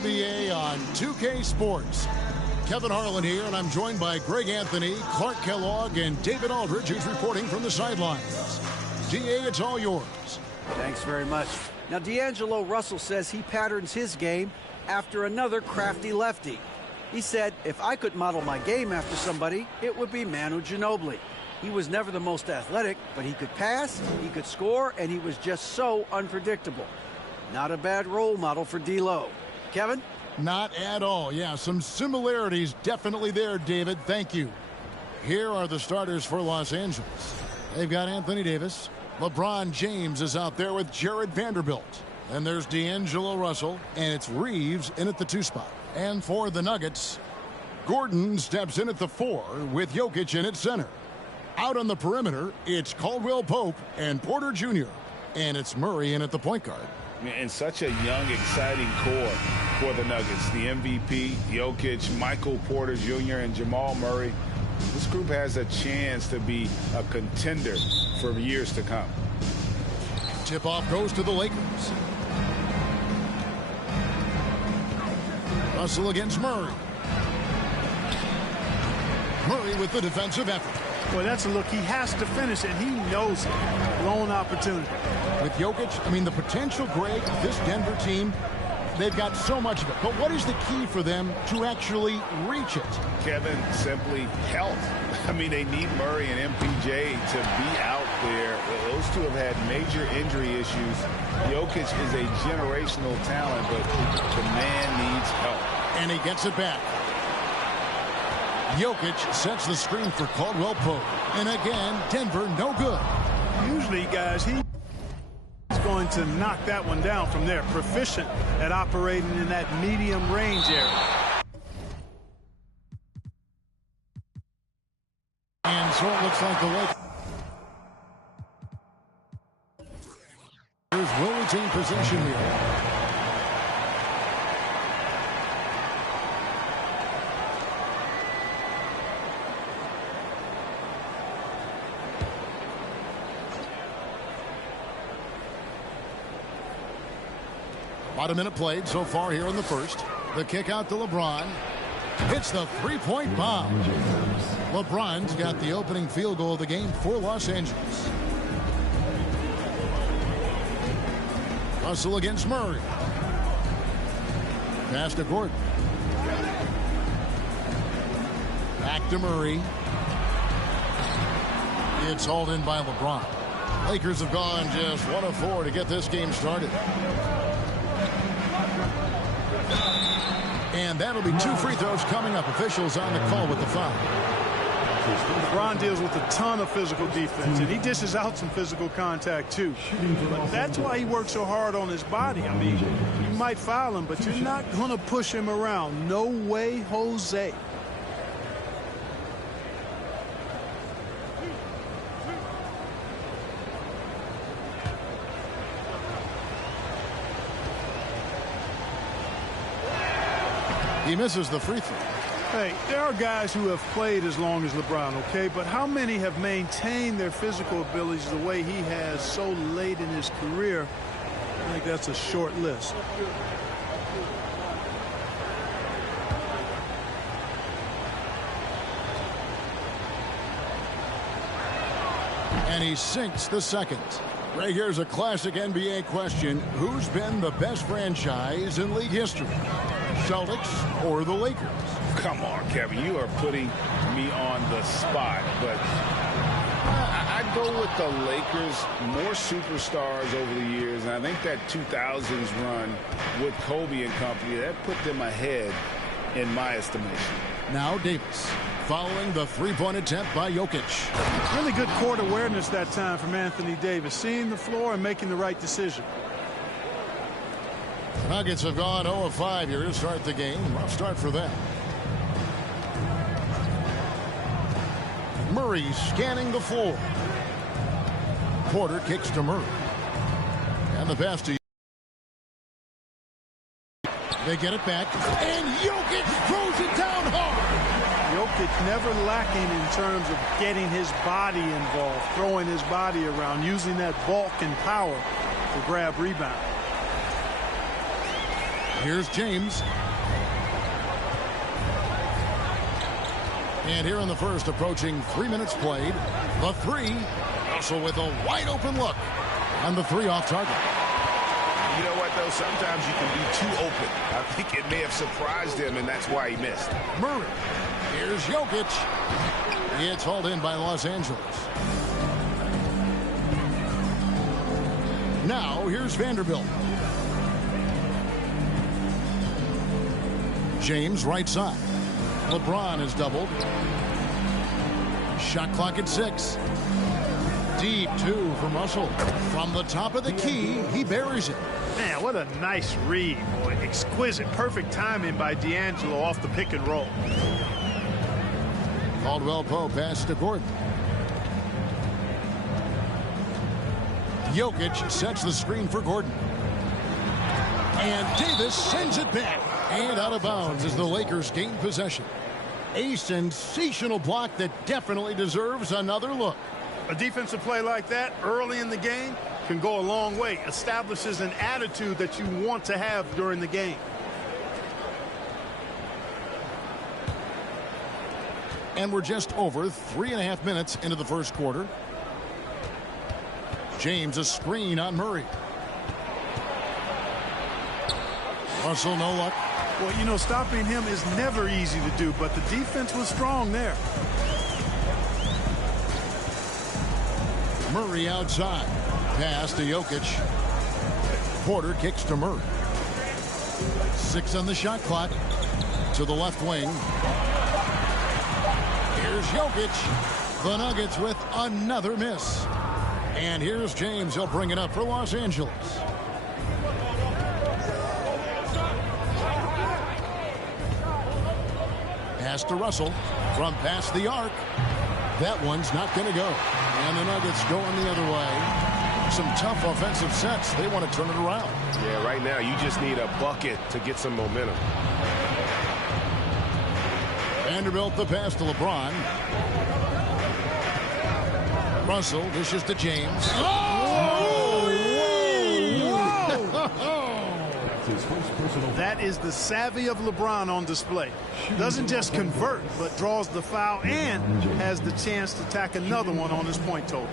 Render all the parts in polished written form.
NBA on 2K Sports. Kevin Harlan here, and I'm joined by Greg Anthony, Clark Kellogg, and David Aldridge, who's reporting from the sidelines. DA, it's all yours. Thanks very much. Now, D'Angelo Russell says he patterns his game after another crafty lefty. He said, if I could model my game after somebody, it would be Manu Ginobili. He was never the most athletic, but he could pass, he could score, and he was just so unpredictable. Not a bad role model for D'Lo. Kevin? Not at all. Yeah, some similarities definitely there, David. Thank you. Here are the starters for Los Angeles. They've got Anthony Davis. LeBron James is out there with Jared Vanderbilt. And there's D'Angelo Russell, and it's Reeves in at the 2 spot. And for the Nuggets, Gordon steps in at the 4 with Jokic in at center. Out on the perimeter, it's Caldwell Pope and Porter Jr. And it's Murray in at the point guard. And such a young, exciting core for the Nuggets. The MVP, Jokic, Michael Porter Jr., and Jamal Murray. This group has a chance to be a contender for years to come. Tip-off goes to the Lakers. Russell against Murray. Murray with the defensive effort. Well, that's a look. He has to finish it. He knows it. Blown opportunity. With Jokic, I mean, the potential, Greg, this Denver team, they've got so much of it. But what is the key for them to actually reach it? Kevin, simply health. I mean, they need Murray and MPJ to be out there. Those two have had major injury issues. Jokic is a generational talent, but the man needs help. And he gets it back. Jokic sets the screen for Caldwell Pope. And again, Denver no good. Usually, guys, he's going to knock that one down from there. Proficient at operating in that medium range area. And so it looks like the Lakers will retain possession here. About a minute played so far here in the first. The kick out to LeBron. Hits the three-point bomb. LeBron's got the opening field goal of the game for Los Angeles. Russell against Murray. Pass to Gordon. Back to Murray. It's hauled in by LeBron. Lakers have gone just 1 of 4 to get this game started. And that'll be 2 free throws coming up. Officials on the call with the foul. LeBron deals with a ton of physical defense, and he dishes out some physical contact too. But that's why he works so hard on his body. I mean, you might foul him, but you're not going to push him around. No way, Jose. He misses the free throw. Hey, there are guys who have played as long as LeBron, okay? But how many have maintained their physical abilities the way he has so late in his career? I think that's a short list. And he sinks the second. Right, here's a classic NBA question. Who's been the best franchise in league history? Celtics or the Lakers? Come on, Kevin. You are putting me on the spot. But I'd go with the Lakers. More superstars over the years. And I think that 2000s run with Kobe and company, that put them ahead in my estimation. Now Davis following the three-point attempt by Jokic. Really good court awareness that time from Anthony Davis. Seeing the floor and making the right decision. Nuggets have gone 0 of 5 here to start the game. Rough start for them. Murray scanning the floor. Porter kicks to Murray. And the pass to they get it back. And Jokic throws it down hard. Jokic never lacking in terms of getting his body involved, throwing his body around, using that bulk and power to grab rebound. Here's James. And here in the first, approaching 3 minutes played. The three. Russell with a wide open look. And the three off target. You know what, though? Sometimes you can be too open. I think it may have surprised him, and that's why he missed. Murray. Here's Jokic. It's hauled in by Los Angeles. Now, here's Vanderbilt. James, right side. LeBron is doubled. Shot clock at 6. Deep two from Russell. From the top of the key, he buries it. Man, what a nice read, boy. Exquisite, perfect timing by D'Angelo off the pick and roll. Caldwell Pope pass to Gordon. Jokic sets the screen for Gordon. And Davis sends it back. And out of bounds as the Lakers gain possession. A sensational block that definitely deserves another look. A defensive play like that early in the game can go a long way. Establishes an attitude that you want to have during the game. And we're just over 3.5 minutes into the first quarter. James, a screen on Murray. Russell, no luck. Well, you know, stopping him is never easy to do, but the defense was strong there. Murray outside. Pass to Jokic. Porter kicks to Murray. 6 on the shot clock. To the left wing. Here's Jokic. The Nuggets with another miss. And here's James. He'll bring it up for Los Angeles. Pass to Russell from past the arc. That one's not going to go. And the Nuggets going the other way. Some tough offensive sets. They want to turn it around. Yeah, right now you just need a bucket to get some momentum. Vanderbilt the pass to LeBron. Russell dishes to James. That is the savvy of LeBron on display. Doesn't just convert, but draws the foul and has the chance to tack another one on his point total.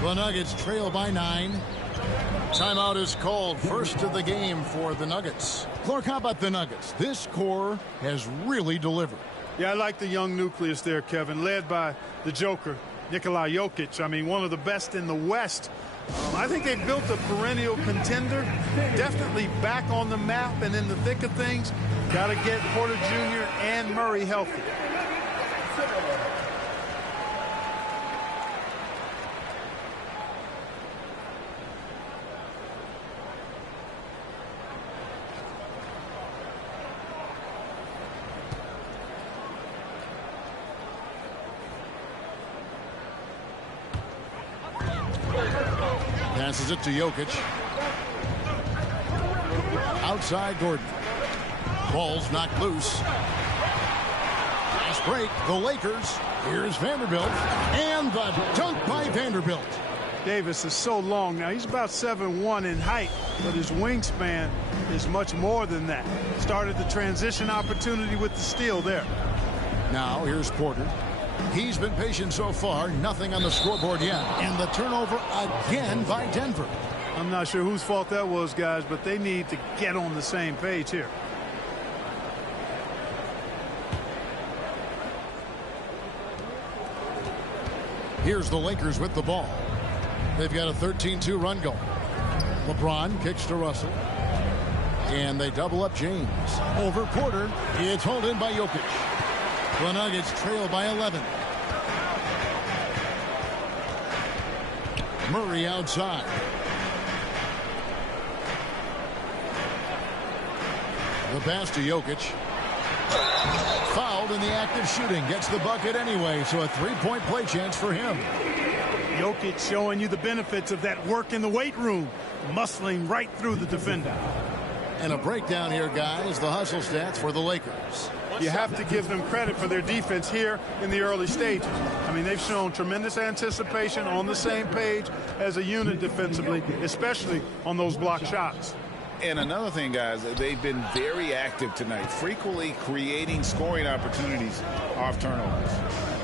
The Nuggets trail by 9. Timeout is called. First of the game for the Nuggets. Clark, how about the Nuggets? This core has really delivered. Yeah, I like the young nucleus there, Kevin, led by the Joker, Nikola Jokic. I mean, one of the best in the West. I think they've built a perennial contender, definitely back on the map and in the thick of things. Got to get Porter Jr. and Murray healthy. Passes it to Jokic. Outside Gordon. Ball's knocked loose. Fast break. The Lakers. Here's Vanderbilt. And the dunk by Vanderbilt. Davis is so long now. He's about 7'1" in height, but his wingspan is much more than that. Started the transition opportunity with the steal there. Now here's Porter. He's been patient so far. Nothing on the scoreboard yet. And the turnover again by Denver. I'm not sure whose fault that was, guys, but they need to get on the same page here. Here's the Lakers with the ball. They've got a 13-2 run going. LeBron kicks to Russell. And they double up James. Over Porter. It's hauled in by Jokic. The Nuggets trail by 11. Murray outside. The pass to Jokic. Fouled in the act of shooting. Gets the bucket anyway, so a three-point play chance for him. Jokic showing you the benefits of that work in the weight room, muscling right through the defender. And a breakdown here, guys. The hustle stats for the Lakers. You have to give them credit for their defense here in the early stages. I mean, they've shown tremendous anticipation, on the same page as a unit defensively, especially on those block shots. And another thing, guys, they've been very active tonight, frequently creating scoring opportunities off turnovers.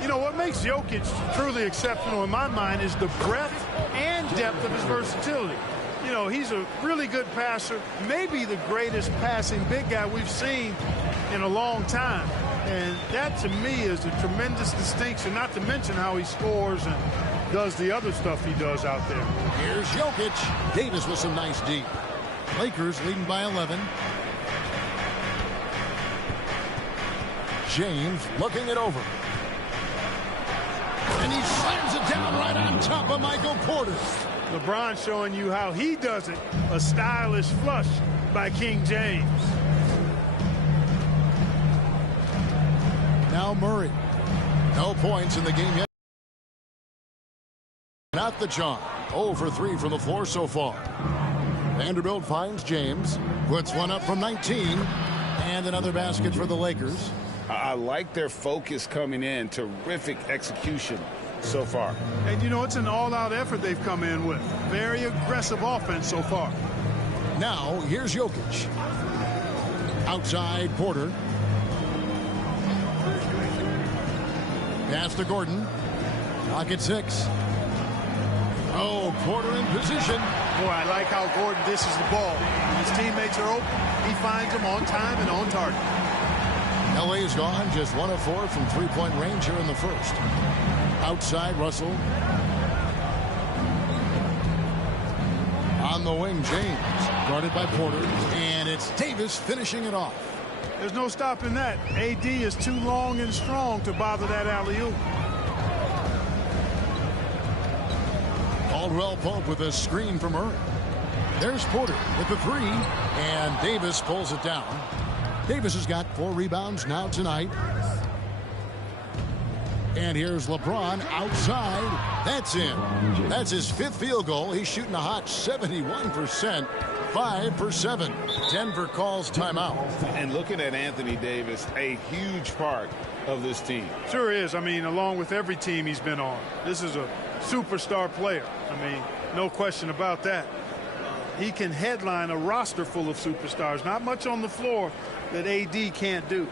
You know, what makes Jokic truly exceptional in my mind is the breadth and depth of his versatility. You know, he's a really good passer, maybe the greatest passing big guy we've seen in a long time. And that, to me, is a tremendous distinction, not to mention how he scores and does the other stuff he does out there. Here's Jokic. Davis with some nice deep. Lakers leading by 11. James looking it over. And he slams it down right on top of Michael Porter. LeBron showing you how he does it. A stylish flush by King James. Now Murray. No points in the game yet. Not the charm. 0 for 3 from the floor so far. Vanderbilt finds James. Puts one up from 19. And another basket for the Lakers. I like their focus coming in. Terrific execution so far. And, you know, it's an all-out effort they've come in with. Very aggressive offense so far. Now, here's Jokic. Outside, Porter. Pass to Gordon. Clock at 6. Oh, Porter in position. Boy, I like how Gordon dishes the ball. When his teammates are open, he finds them on time and on target. LA's gone just 1 of 4 from three-point range here in the first. Outside, Russell. On the wing, James. Guarded by Porter. And it's Davis finishing it off. There's no stopping that. AD is too long and strong to bother that alley-oop. Caldwell Pope with a screen from Murray. There's Porter with the 3. And Davis pulls it down. Davis has got 4 rebounds now tonight. And here's LeBron outside. That's in. That's his 5th field goal. He's shooting a hot 71%. 5 for 7. Denver calls timeout. And looking at Anthony Davis, a huge part of this team. Sure is. I mean, along with every team he's been on. This is a superstar player. I mean, no question about that. He can headline a roster full of superstars. Not much on the floor that AD can't do.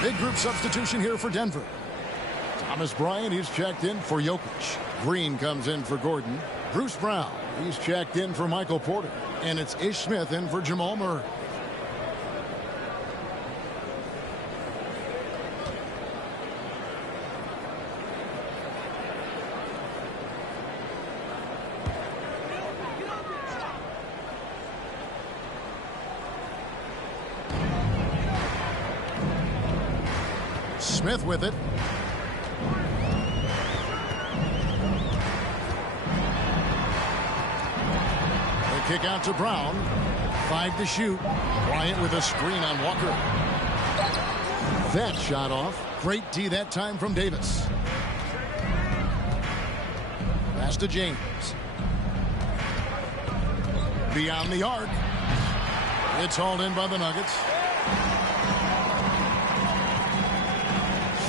Big group substitution here for Denver. Thomas Bryant, he's checked in for Jokic. Green comes in for Gordon. Bruce Brown, he's checked in for Michael Porter. And it's Ish Smith in for Jamal Murray. Smith with it. They kick out to Brown. 5 to shoot. Bryant with a screen on Walker. That shot off. Great D that time from Davis. Pass to James. Beyond the arc. It's hauled in by the Nuggets.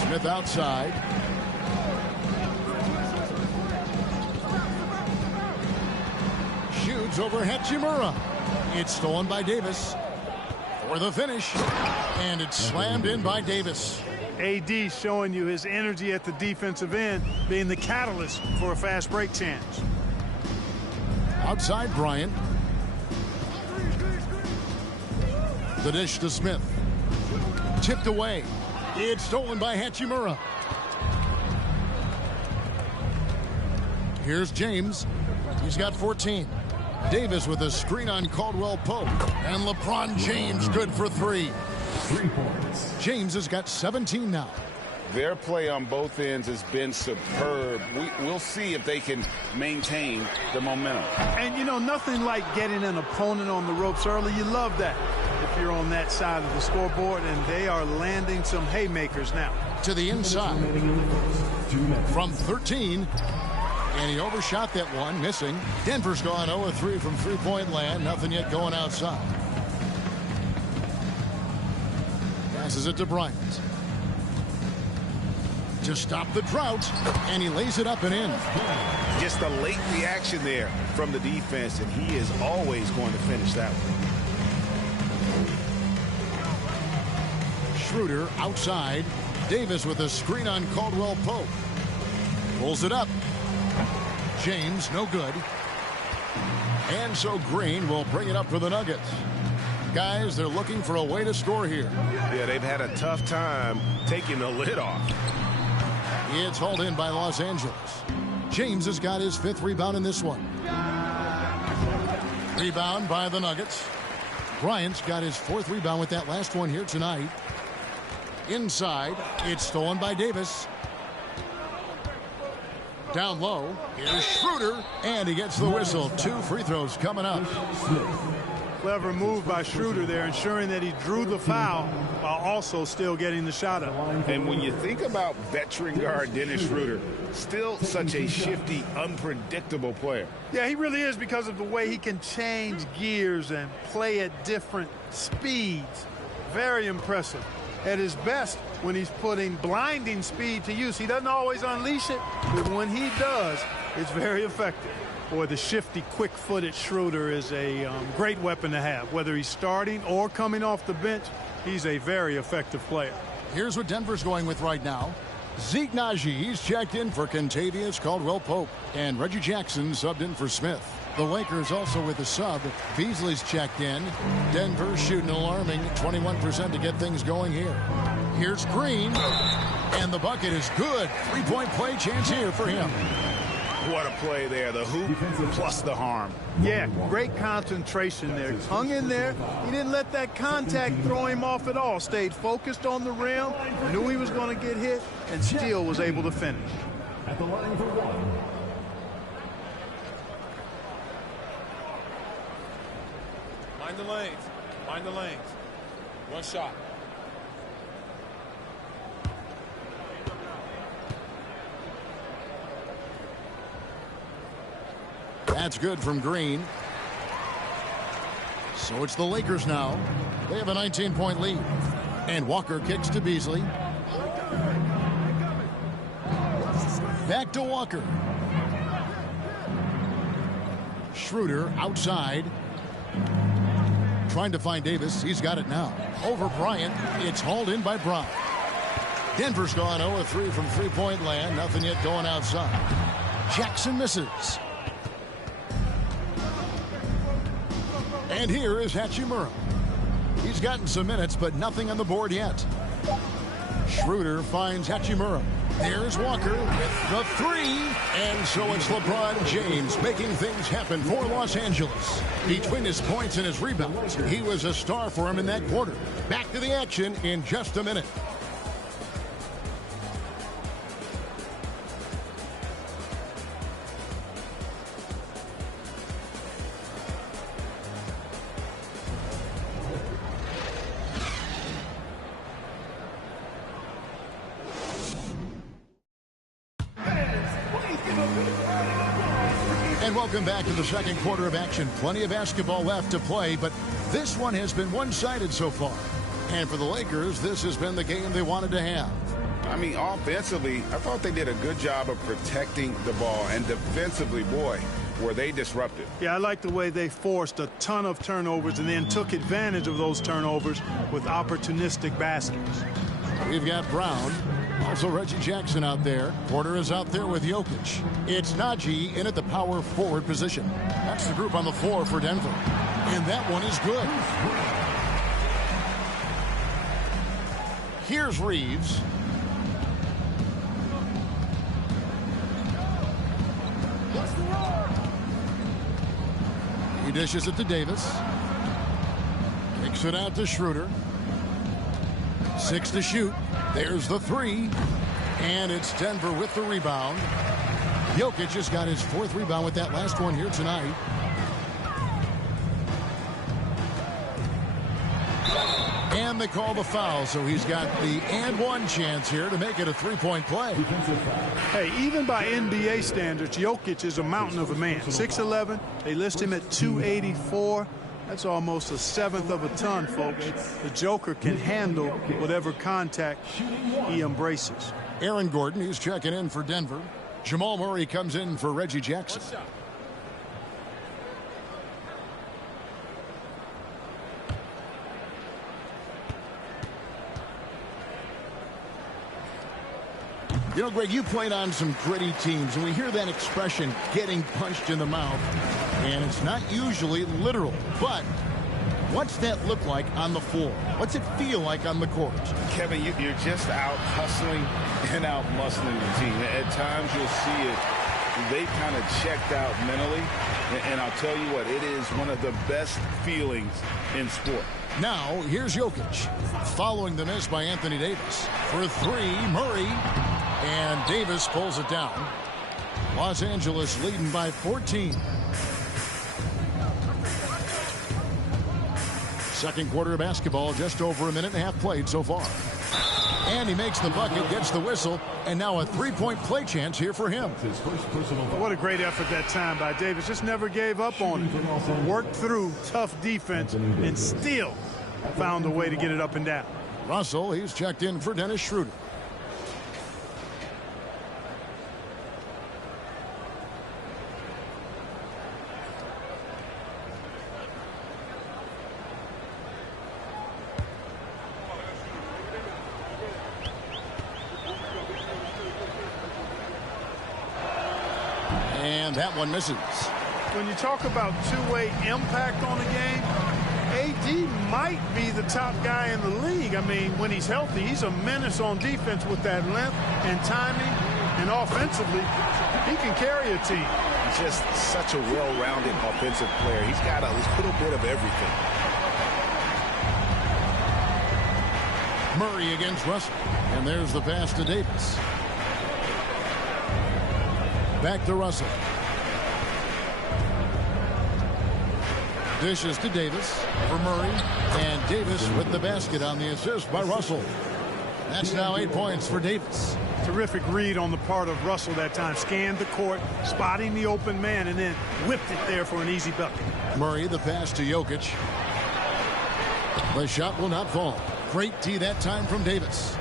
Smith outside. Shoots over Hachimura. It's stolen by Davis for the finish. And it's slammed in by Davis. AD showing you his energy at the defensive end, being the catalyst for a fast break chance. Outside Bryant. The dish to Smith. Tipped away. It's stolen by Hachimura. Here's James. He's got 14. Davis with a screen on Caldwell Pope. And LeBron James good for 3. 3 points. James has got 17 now. Their play on both ends has been superb. We'll see if they can maintain the momentum. And, you know, nothing like getting an opponent on the ropes early. You love that if you're on that side of the scoreboard, and they are landing some haymakers now. To the inside. From 13. And he overshot that one, missing. Denver's gone 0-3 from three-point land. Nothing yet going outside. Passes it to Bryant. To stop the drought, and he lays it up and in. Just a late reaction there from the defense, and he is always going to finish that one. Schroeder outside. Davis with a screen on Caldwell Pope. Pulls it up. James, no good. And so Green will bring it up for the Nuggets. Guys, they're looking for a way to score here. Yeah, they've had a tough time taking the lid off. It's hauled in by Los Angeles. James has got his 5th rebound in this one. Rebound by the Nuggets. Bryant's got his 4th rebound with that last one here tonight. Inside, it's stolen by Davis. Down low, here's Schroeder, and he gets the whistle. 2 free throws coming up. Clever move by Schroeder there, ensuring that he drew the foul while also still getting the shot up. And when you think about veteran guard Dennis Schroeder, still such a shifty, unpredictable player. Yeah, he really is, because of the way he can change gears and play at different speeds. Very impressive. At his best, when he's putting blinding speed to use, he doesn't always unleash it, but when he does, it's very effective. Boy, the shifty, quick-footed Schroeder is a great weapon to have. Whether he's starting or coming off the bench, he's a very effective player. Here's what Denver's going with right now. Zeke Naji, he's checked in for Kentavious Caldwell-Pope, and Reggie Jackson subbed in for Smith. The Lakers also with a sub. Beasley's checked in. Denver shooting alarming 21% to get things going here. Here's Green, and the bucket is good. 3-point play chance here for him. What a play there. The hoop plus the harm. Yeah, great concentration there. Hung in there. He didn't let that contact throw him off at all. Stayed focused on the rim, knew he was going to get hit, and still was able to finish. At the line for one. Mind the lanes. Mind the lanes. One shot. That's good from Green. So it's the Lakers now. They have a 19-point lead. And Walker kicks to Beasley. Back to Walker. Schroeder outside. Trying to find Davis. He's got it now. Over Bryant. It's hauled in by Brown. Denver's gone 0-3 from three-point land. Nothing yet going outside. Jackson misses. And here is Hachimura. He's gotten some minutes, but nothing on the board yet. Schroeder finds Hachimura. There's Walker with the 3. And so it's LeBron James making things happen for Los Angeles. Between his points and his rebounds, he was a star for him in that quarter. Back to the action in just a minute. And welcome back to the second quarter of action. Plenty of basketball left to play, but this one has been one-sided so far. And for the Lakers, this has been the game they wanted to have. I mean, offensively, I thought they did a good job of protecting the ball. And defensively, boy, were they disruptive. Yeah, I like the way they forced a ton of turnovers and then took advantage of those turnovers with opportunistic baskets. We've got Brown. Also Reggie Jackson out there. Porter is out there with Jokic. It's Naji in at the power forward position. That's the group on the floor for Denver. And that one is good. Here's Reeves. He dishes it to Davis. Kicks it out to Schroeder. 6 to shoot. There's the 3. And it's Denver with the rebound. Jokic has got his 4th rebound with that last one here tonight. And they call the foul, so he's got the and one chance here to make it a 3-point play. Hey, even by NBA standards, Jokic is a mountain of a man. 6'11", they list him at 284. That's almost a 1/7 of a ton, folks. The Joker can handle whatever contact he embraces. Aaron Gordon, he's checking in for Denver. Jamal Murray comes in for Reggie Jackson. You know, Greg, you played on some gritty teams, and we hear that expression, getting punched in the mouth, and it's not usually literal. But what's that look like on the floor? What's it feel like on the court? Kevin, you're just out hustling and out muscling the team. At times you'll see it. They kind of checked out mentally, and I'll tell you what, it is one of the best feelings in sport. Now, here's Jokic, following the miss by Anthony Davis. For 3, Murray, and Davis pulls it down. Los Angeles leading by 14. Second quarter of basketball, just over a minute and a half played so far. And he makes the bucket, gets the whistle, and now a 3-point play chance here for him. What a great effort that time by Davis. Just never gave up on it. Worked through tough defense and still found a way to get it up and down. Russell, he's checked in for Dennis Schroeder. And that one misses. When you talk about two-way impact on the game, AD might be the top guy in the league. I mean, when he's healthy, he's a menace on defense with that length and timing, and offensively, he can carry a team. He's just such a well-rounded offensive player. He's got a little bit of everything. Murray against Russell, and there's the pass to Davis. Back to Russell. Dishes to Davis for Murray, and Davis with the basket on the assist by Russell. That's now 8 points for Davis. Terrific read on the part of Russell that time. Scanned the court, spotting the open man, and then whipped it there for an easy bucket. Murray, the pass to Jokic. The shot will not fall. Great tee that time from Davis.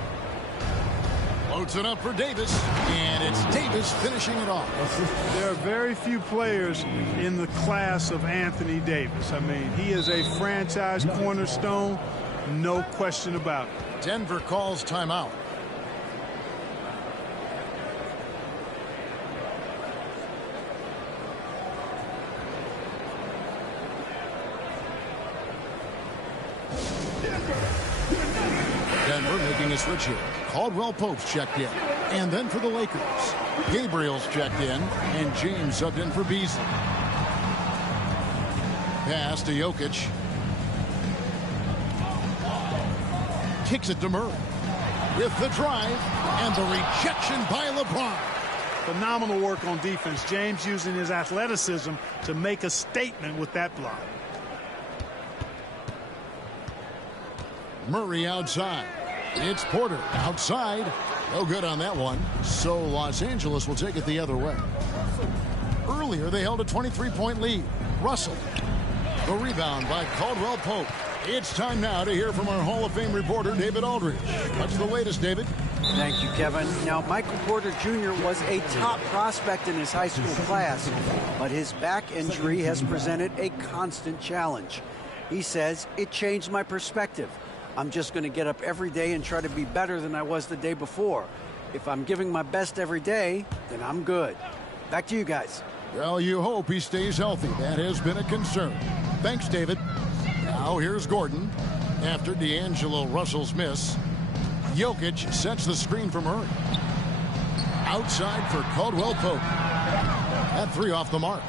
Floats it up for Davis, and it's Davis finishing it off. There are very few players in the class of Anthony Davis. I mean, he is a franchise cornerstone, no question about it. Denver calls timeout. Denver making a switch here. Caldwell Pope's checked in. And then for the Lakers, Gabriel's checked in, and James subbed in for Beasley. Pass to Jokic. Kicks it to Murray. With the drive, and the rejection by LeBron. Phenomenal work on defense. James using his athleticism to make a statement with that block. Murray outside. It's Porter outside. No good on that one. So Los Angeles will take it the other way. Earlier, they held a 23-point lead. Russell. The rebound by Caldwell Pope. It's time now to hear from our Hall of Fame reporter, David Aldridge. What's the latest, David? Thank you, Kevin. Now, Michael Porter Jr. was a top prospect in his high school class, but his back injury has presented a constant challenge. He says, "It changed my perspective. I'm just going to get up every day and try to be better than I was the day before. If I'm giving my best every day, then I'm good." Back to you guys. Well, you hope he stays healthy. That has been a concern. Thanks, David. Now here's Gordon. After D'Angelo Russell's miss, Jokic sets the screen for Murray. Outside for Caldwell Pope. That three off the mark.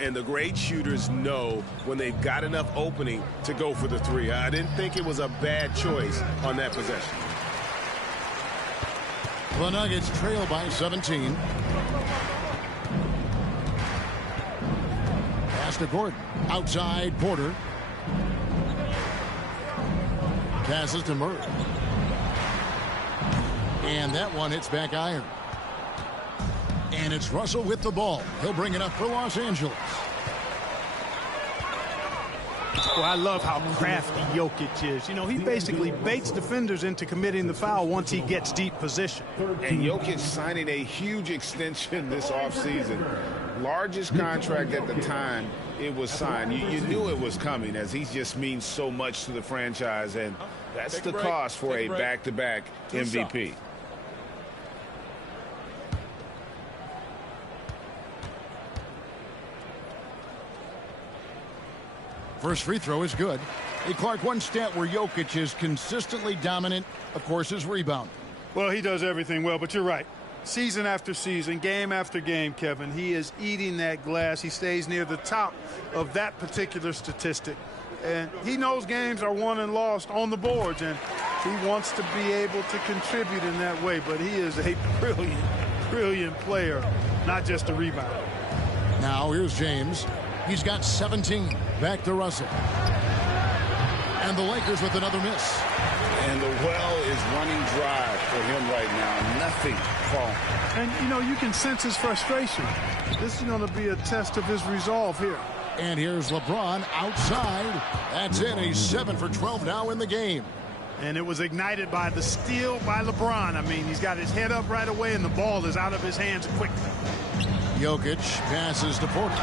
And the great shooters know when they've got enough opening to go for the three. I didn't think it was a bad choice on that possession. The Nuggets trail by 17. Pass to Gordon. Outside, Porter. Passes to Murray. And that one hits back iron. And it's Russell with the ball. He'll bring it up for Los Angeles. Well, I love how crafty Jokic is. You know, he basically baits defenders into committing the foul once he gets deep position. And Jokic signing a huge extension this offseason. Largest contract at the time it was signed. You knew it was coming, as he just means so much to the franchise, and that's the cost for a back-to-back MVP. First free throw is good. Hey, Clark, one stat where Jokic is consistently dominant, of course, is rebound. Well, he does everything well, but you're right. Season after season, game after game, Kevin, he is eating that glass. He stays near the top of that particular statistic. And he knows games are won and lost on the boards, and he wants to be able to contribute in that way. But he is a brilliant, brilliant player, not just a rebounder. Now here's James. He's got 17. Back to Russell. And the Lakers with another miss. And the well is running dry for him right now. Nothing falling. And, you know, you can sense his frustration. This is going to be a test of his resolve here. And here's LeBron outside. That's it. He's 7 for 12 now in the game. And it was ignited by the steal by LeBron. I mean, he's got his head up right away, and the ball is out of his hands quickly. Jokic passes to Porter.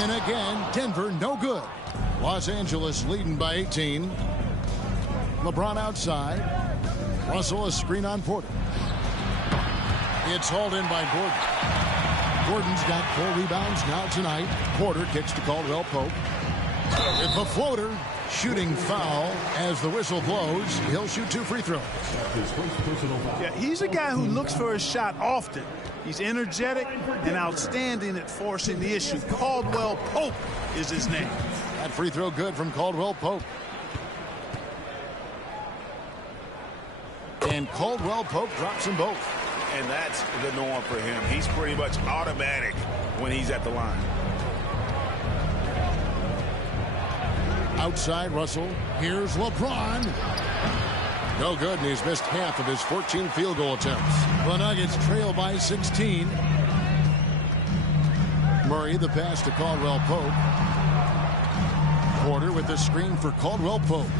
And again, Denver no good. Los Angeles leading by 18. LeBron outside. Russell a screen on Porter. It's hauled in by Gordon. Gordon's got 4 rebounds now tonight. Porter kicks to Caldwell Pope. With the floater, shooting foul as the whistle blows. He'll shoot 2 free throws. Yeah, he's a guy who looks for his shot often. He's energetic and outstanding at forcing the issue. Caldwell Pope is his name. That free throw good from Caldwell Pope. And Caldwell Pope drops them both. And that's the norm for him. He's pretty much automatic when he's at the line. Outside Russell. Here's LeBron. No good, and he's missed half of his 14 field goal attempts. The Nuggets trail by 16. Murray the pass to Caldwell Pope. Porter with the screen for Caldwell Pope.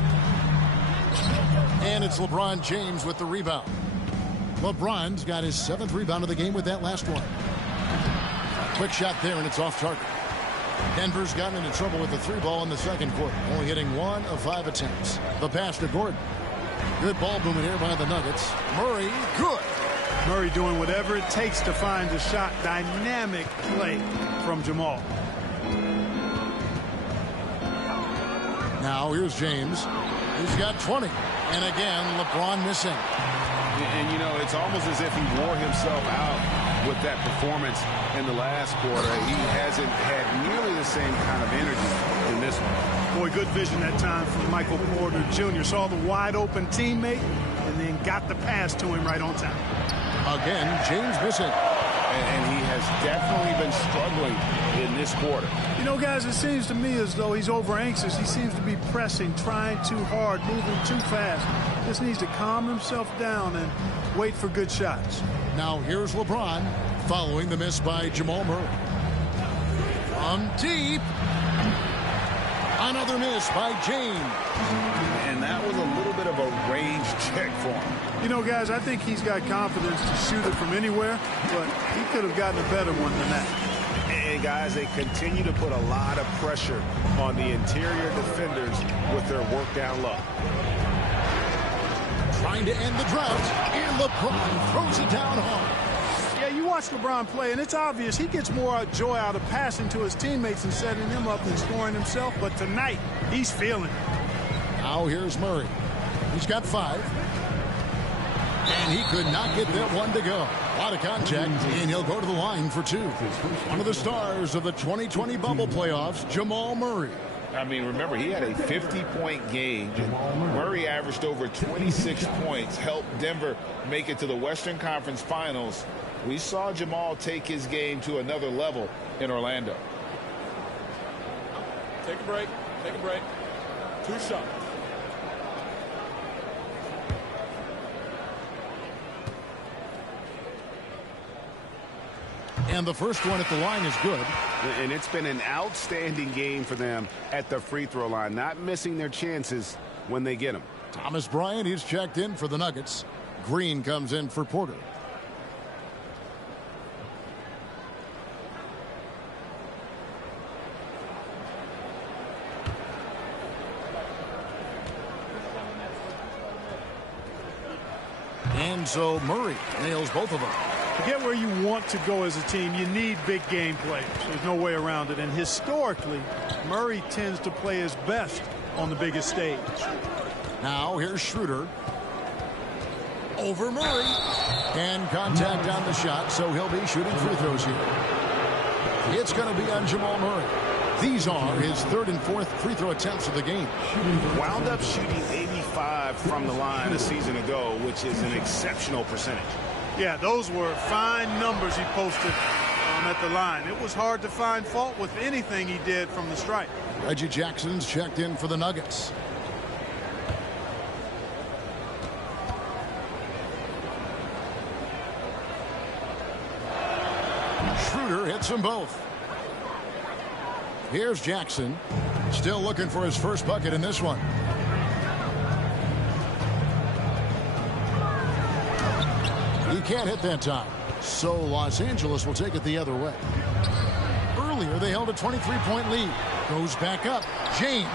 And it's LeBron James with the rebound. LeBron's got his 7th rebound of the game with that last one. Quick shot there, and it's off target. Denver's gotten into trouble with the 3-ball in the second quarter, only hitting 1 of 5 attempts. The pass to Gordon. Good ball movement here by the Nuggets. Murray, good. Murray doing whatever it takes to find a shot. Dynamic play from Jamal. Now here's James. He's got 20. And again, LeBron missing. And, you know, it's almost as if he wore himself out with that performance in the last quarter. He hasn't had nearly the same kind of energy in this one. Boy, good vision that time from Michael Porter Jr. Saw the wide-open teammate and then got the pass to him right on time. Again, James missing. And he has definitely been struggling in this quarter. You know, guys, it seems to me as though he's over-anxious. He seems to be pressing, trying too hard, moving too fast. Just needs to calm himself down and wait for good shots. Now here's LeBron following the miss by Jamal Murray. From deep. Another miss by James. And that was a little bit of a range check for him. You know, guys, I think he's got confidence to shoot it from anywhere, but he could have gotten a better one than that. And, guys, they continue to put a lot of pressure on the interior defenders with their work down low. Trying to end the drought, and LeBron throws it down hard. Yeah, you watch LeBron play, and it's obvious he gets more joy out of passing to his teammates and setting them up than scoring himself, but tonight, he's feeling it. Now here's Murray. He's got 5. And he could not get that one to go. A lot of contact, and he'll go to the line for 2. One of the stars of the 2020 bubble playoffs, Jamal Murray. I mean, remember, he had a 50-point game. Murray averaged over 26 points, helped Denver make it to the Western Conference Finals. We saw Jamal take his game to another level in Orlando. Take a break. Take a break. 2 shots. And the first one at the line is good. And it's been an outstanding game for them at the free throw line, not missing their chances when they get them. Thomas Bryant, he's checked in for the Nuggets. Green comes in for Porter. And so Murray nails both of them. To get where you want to go as a team, you need big game players. There's no way around it. And historically, Murray tends to play his best on the biggest stage. Now here's Schroeder. Over Murray. And contact on the shot, so he'll be shooting free throws here. It's going to be on Jamal Murray. These are his 3rd and 4th free throw attempts of the game. Wound up shooting 85 from the line a season ago, which is an exceptional percentage. Yeah, those were fine numbers he posted at the line. It was hard to find fault with anything he did from the stripe. Reggie Jackson's checked in for the Nuggets. Schroeder hits them both. Here's Jackson. Still looking for his first bucket in this one. He can't hit that time. So Los Angeles will take it the other way. Earlier they held a 23-point lead. Goes back up. James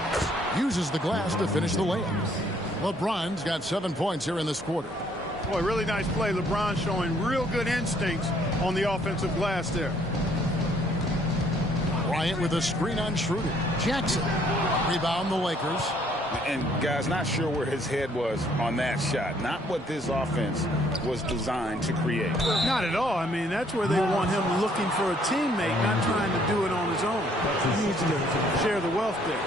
uses the glass to finish the layup. LeBron's got 7 points here in this quarter. Boy, really nice play. LeBron showing real good instincts on the offensive glass there. Bryant with a screen on Schroeder. Jackson. Rebound the Lakers. And, guys, not sure where his head was on that shot. Not what this offense was designed to create. Not at all. I mean, that's where they want him looking for a teammate, not trying to do it on his own. He needs to share the wealth there.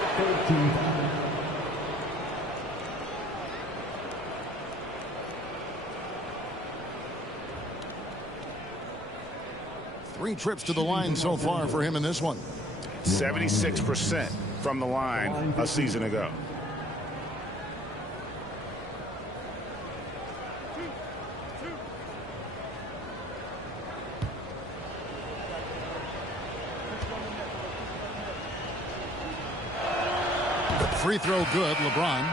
3 trips to the line so far for him in this one. 76% from the line a season ago. Free throw good, LeBron.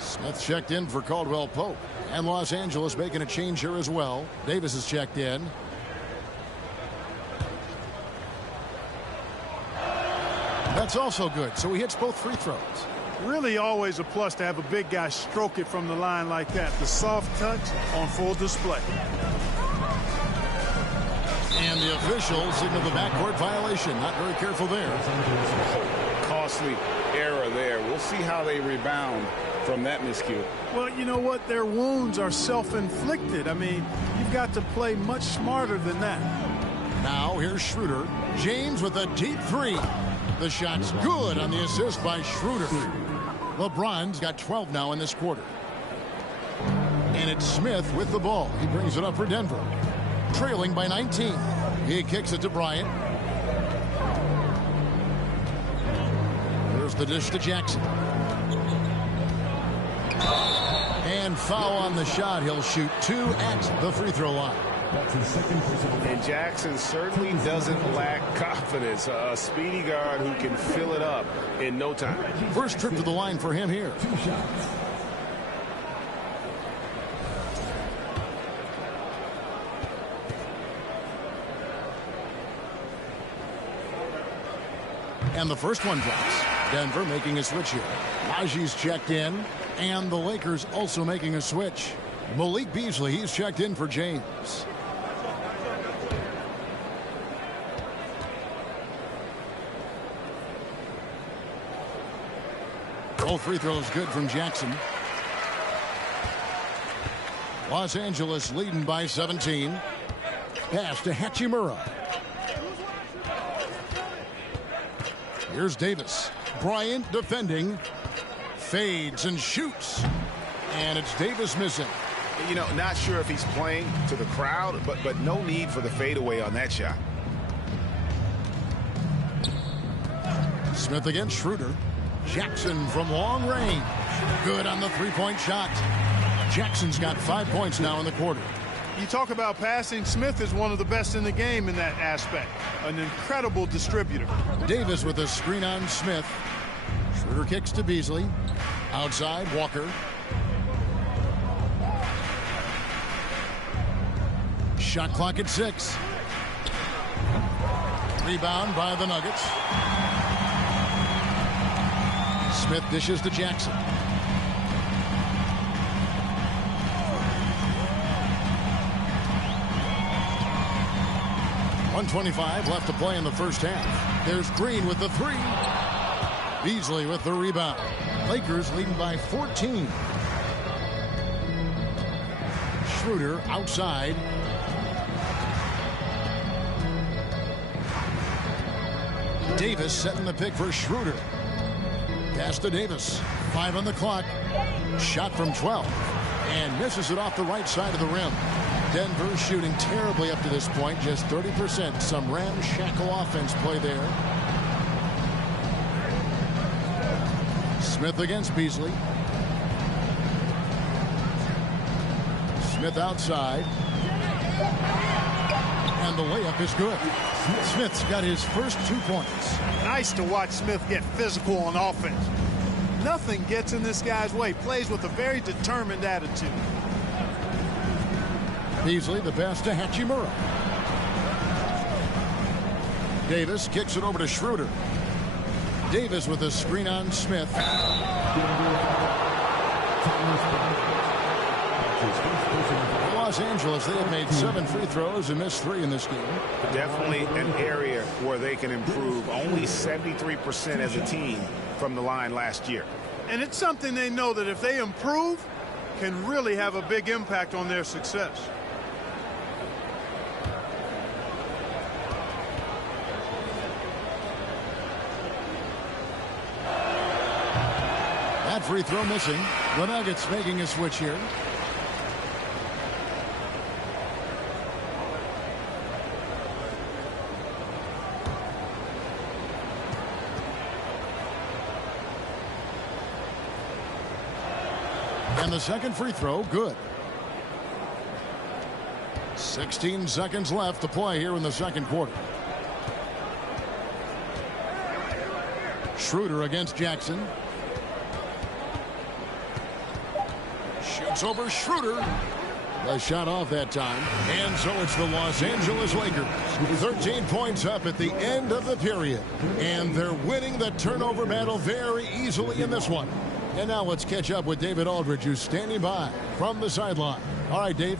Smith checked in for Caldwell Pope. And Los Angeles making a change here as well. Davis is checked in. That's also good, so he hits both free throws. Really always a plus to have a big guy stroke it from the line like that. The soft touch on full display. And the official signaled the backcourt violation. Not very careful there. Costly error there. We'll see how they rebound from that miscue. Well, you know what? Their wounds are self-inflicted. I mean, you've got to play much smarter than that. Now here's Schroeder. James with a deep 3. The shot's good on the assist by Schroeder. LeBron's got 12 now in this quarter. And it's Smith with the ball. He brings it up for Denver. Trailing by 19. He kicks it to Bryant. There's the dish to Jackson. And foul on the shot. He'll shoot 2 at the free throw line. That's his second personal. And Jackson certainly doesn't lack confidence. A speedy guard who can fill it up in no time. First trip to the line for him here. 2 shots. And the first one drops. Denver making a switch here. Najee's checked in. And the Lakers also making a switch. Malik Beasley, he's checked in for James. Both free throws good from Jackson. Los Angeles leading by 17. Pass to Hachimura. Here's Davis. Bryant defending. Fades and shoots. And it's Davis missing. You know, not sure if he's playing to the crowd, but no need for the fadeaway on that shot. Smith against Schroeder. Jackson from long range. Good on the three-point shot. Jackson's got 5 points now in the quarter. You talk about passing. Smith is one of the best in the game in that aspect. An incredible distributor. Davis with a screen on Smith. Schroeder kicks to Beasley. Outside, Walker. Shot clock at 6. Rebound by the Nuggets. Smith dishes to Jackson. .125 left to play in the first half. There's Green with the three. Beasley with the rebound. Lakers leading by 14. Schroeder outside. Davis setting the pick for Schroeder. Pass to Davis. 5 on the clock. Shot from 12. And misses it off the right side of the rim. Denver shooting terribly up to this point. Just 30%. Some ramshackle offense play there. Smith against Beasley. Smith outside. And the layup is good. Smith's got his first 2 points. Nice to watch Smith get physical on offense. Nothing gets in this guy's way. Plays with a very determined attitude. Beasley, the pass to Hachimura. Davis kicks it over to Schroeder. Davis with a screen on Smith. Los Angeles, they have made 7 free throws and missed 3 in this game. Definitely an area where they can improve. Only 73% as a team from the line last year. And it's something they know that if they improve, can really have a big impact on their success. That free throw missing. The Nuggets making a switch here. And the second free throw, good. 16 seconds left to play here in the second quarter. Schroeder against Jackson. Shoots over Schroeder. The shot off that time. And so it's the Los Angeles Lakers. 13 points up at the end of the period. And they're winning the turnover battle very easily in this one. And now let's catch up with David Aldridge, who's standing by from the sideline. All right, Dave.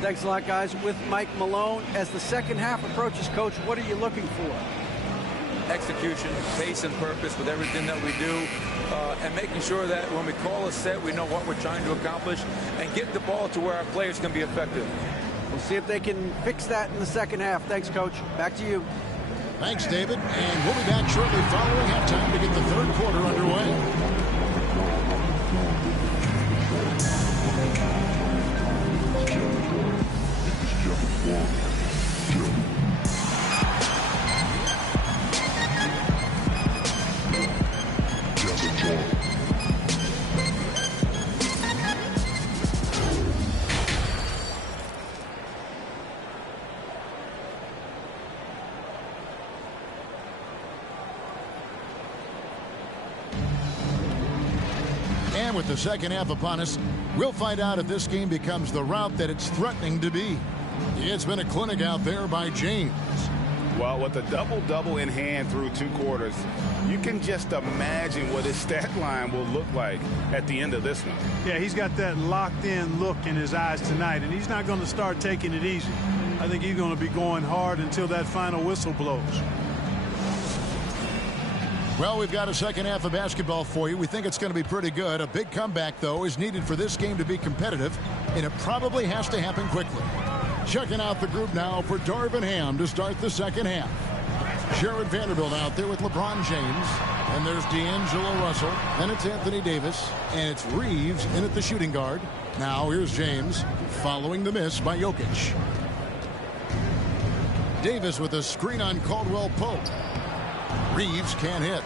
Thanks a lot, guys. With Mike Malone, as the second half approaches, Coach, what are you looking for? Execution, pace, and purpose with everything that we do, and making sure that when we call a set, we know what we're trying to accomplish, and get the ball to where our players can be effective. We'll see if they can fix that in the second half. Thanks, Coach. Back to you. Thanks, David. And we'll be back shortly following halftime to get the third quarter underway. And with the second half upon us, we'll find out if this game becomes the route that it's threatening to be. It's been a clinic out there by James. Well, with a double-double in hand through 2 quarters, you can just imagine what his stat line will look like at the end of this one. Yeah, he's got that locked-in look in his eyes tonight, and he's not going to start taking it easy. I think he's going to be going hard until that final whistle blows. Well, we've got a second half of basketball for you. We think it's going to be pretty good. A big comeback, though, is needed for this game to be competitive, and it probably has to happen quickly. Checking out the group now for Darvin Ham to start the second half. Jared Vanderbilt out there with LeBron James. And there's D'Angelo Russell. Then it's Anthony Davis. And it's Reeves in at the shooting guard. Now here's James following the miss by Jokic. Davis with a screen on Caldwell Pope. Reeves can't hit.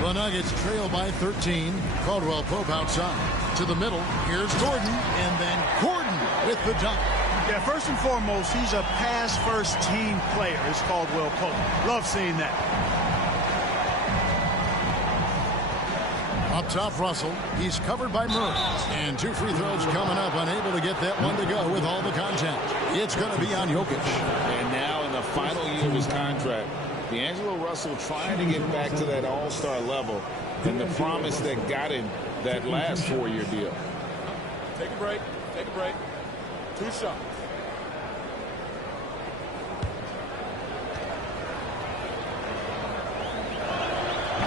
The Nuggets trail by 13. Caldwell Pope outside. To the middle. Here's Gordon. And then Gordon with the dunk. Yeah, first and foremost, he's a pass-first team player, is Caldwell Pope. Love seeing that. Up top, Russell. He's covered by Murray. And 2 free throws coming up. Unable to get that one to go with all the contact. It's going to be on Jokic. And now in the final year of his contract, D'Angelo Russell trying to get back to that all-star level and the promise that got him that last 4-year deal. Take a break. Take a break. 2 shots.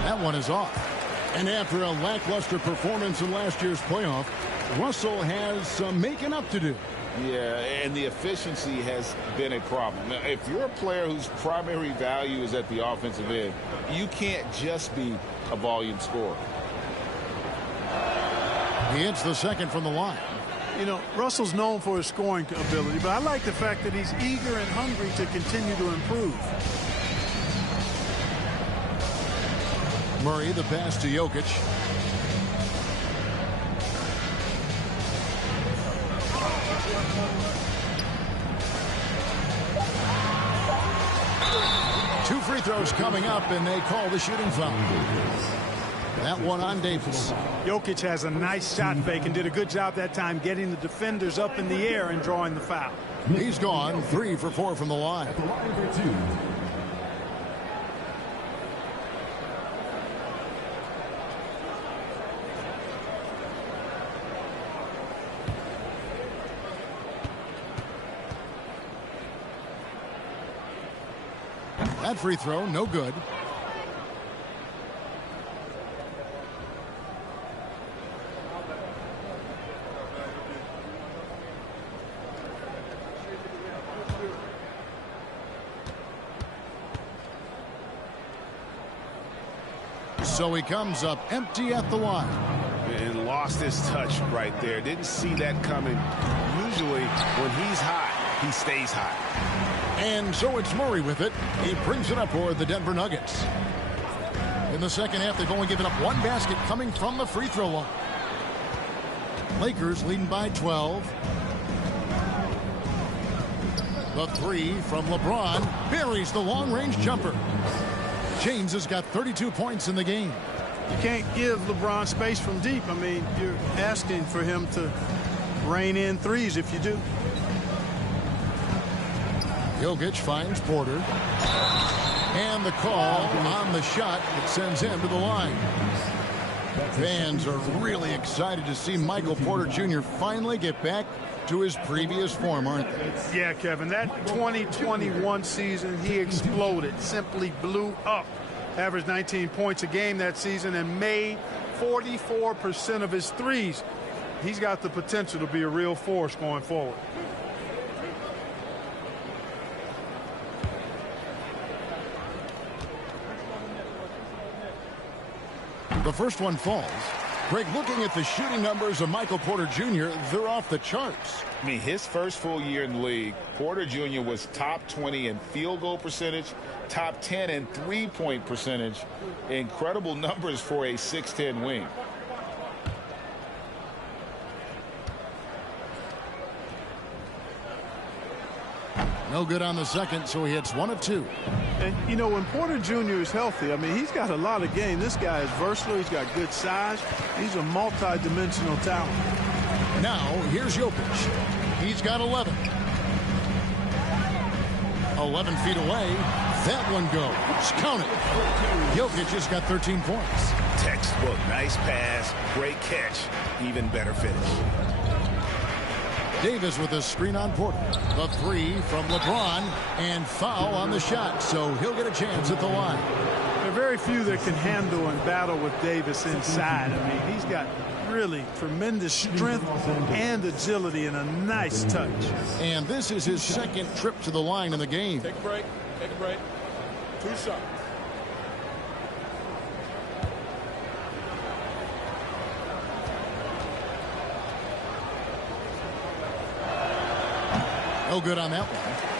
That one is off. And after a lackluster performance in last year's playoff, Russell has some making up to do. Yeah, and the efficiency has been a problem. Now, if you're a player whose primary value is at the offensive end, you can't just be a volume scorer. He hits the second from the line. You know, Russell's known for his scoring ability, but I like the fact that he's eager and hungry to continue to improve. Murray, the pass to Jokic. Two free throws coming up, and they call the shooting foul. That one on Davis. Jokic has a nice shot fake and did a good job that time getting the defenders up in the air and drawing the foul. He's gone 3 for 4 from the line. At the line for 2. That free throw, no good. So he comes up empty at the line. And lost his touch right there. Didn't see that coming. Usually when he's hot, he stays hot. And so it's Murray with it. He brings it up for the Denver Nuggets. In the second half, they've only given up 1 basket coming from the free throw line. Lakers leading by 12. The 3 from LeBron buries the long-range jumper. James has got 32 points in the game. You can't give LeBron space from deep. I mean, you're asking for him to rein in threes if you do. Jokic finds Porter. And the call on the shot that sends him to the line. Fans are really excited to see Michael Porter Jr. finally get back to his previous form, aren't they? Yeah, Kevin, that 2021 season, he exploded, simply blew up. Averaged 19 points a game that season and made 44% of his threes. He's got the potential to be a real force going forward. The first one falls. Greg, looking at the shooting numbers of Michael Porter Jr., they're off the charts. I mean, his first full year in the league, Porter Jr. was top 20 in field goal percentage, top 10 in three-point percentage. Incredible numbers for a 6'10 wing. No good on the second, so he hits 1 of 2. And, you know, when Porter Jr. is healthy, I mean, he's got a lot of game. This guy is versatile. He's got good size. He's a multi-dimensional talent. Now, here's Jokic. He's got 11. 11 feet away. That one goes. Count it. Jokic has got 13 points. Textbook. Nice pass. Great catch. Even better finish. Davis with a screen on Porter. The 3 from LeBron, and foul on the shot, so he'll get a chance at the line. There are very few that can handle and battle with Davis inside. I mean, he's got really tremendous strength and agility and a nice touch. And this is his second trip to the line in the game. Take a break. Take a break. 2 shots. No good on that one.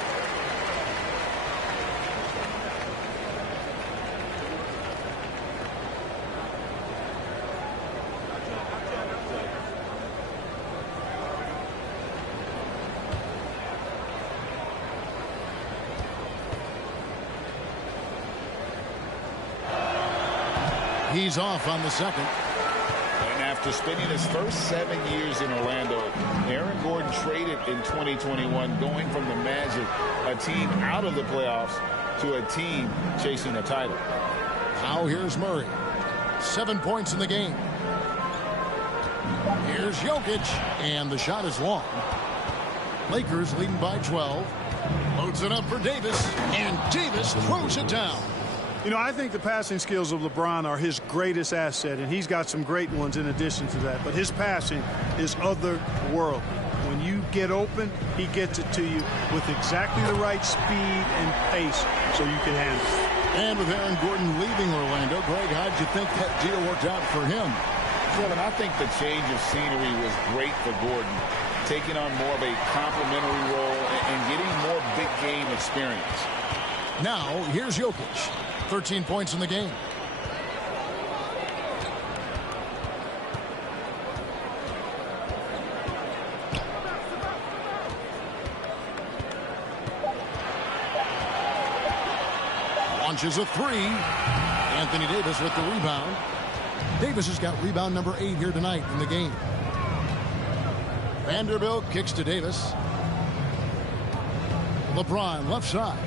He's off on the second. And after spending his first 7 years in Orlando, Aaron Gordon traded in 2021, going from the Magic, a team out of the playoffs, to a team chasing a title. Now here's Murray. 7 points in the game. Here's Jokic, and the shot is long. Lakers leading by 12. Loads it up for Davis, and Davis throws it down. You know, I think the passing skills of LeBron are his greatest asset, and he's got some great ones in addition to that. But his passing is otherworldly. When you get open, he gets it to you with exactly the right speed and pace so you can handle it. And with Aaron Gordon leaving Orlando, Greg, how'd you think that deal worked out for him? Kevin, I think the change of scenery was great for Gordon, taking on more of a complimentary role and getting more big game experience. Now, here's Jokic. 13 points in the game. Launches a three. Anthony Davis with the rebound. Davis has got rebound number 8 here tonight in the game. Vanderbilt kicks to Davis. LeBron left side.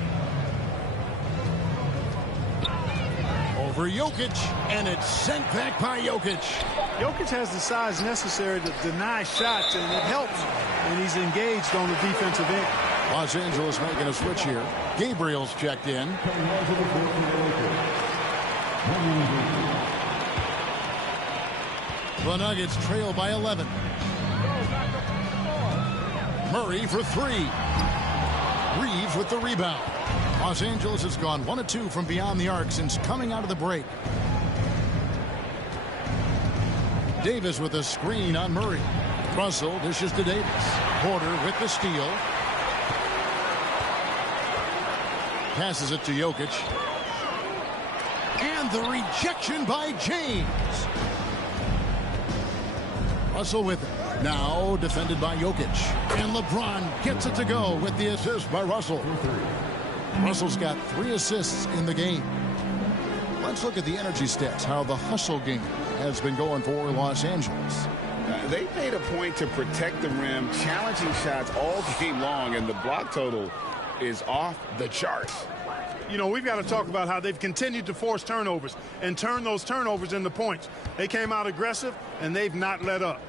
Over Jokic, and it's sent back by Jokic. Jokic has the size necessary to deny shots, and it helps when he's engaged on the defensive end. Los Angeles making a switch here. Gabriel's checked in. The Nuggets trail by 11. Murray for 3. Reeves with the rebound. Los Angeles has gone 1 of 2 from beyond the arc since coming out of the break. Davis with a screen on Murray. Russell dishes to Davis. Porter with the steal. Passes it to Jokic. And the rejection by James. Russell with it. Now defended by Jokic. And LeBron gets it to go with the assist by Russell. Russell's got 3 assists in the game. Let's look at the energy stats, how the hustle game has been going for Los Angeles. They made a point to protect the rim, challenging shots all game long, and the block total is off the charts. You know, we've got to talk about how they've continued to force turnovers and turn those turnovers into points. They came out aggressive, and they've not let up.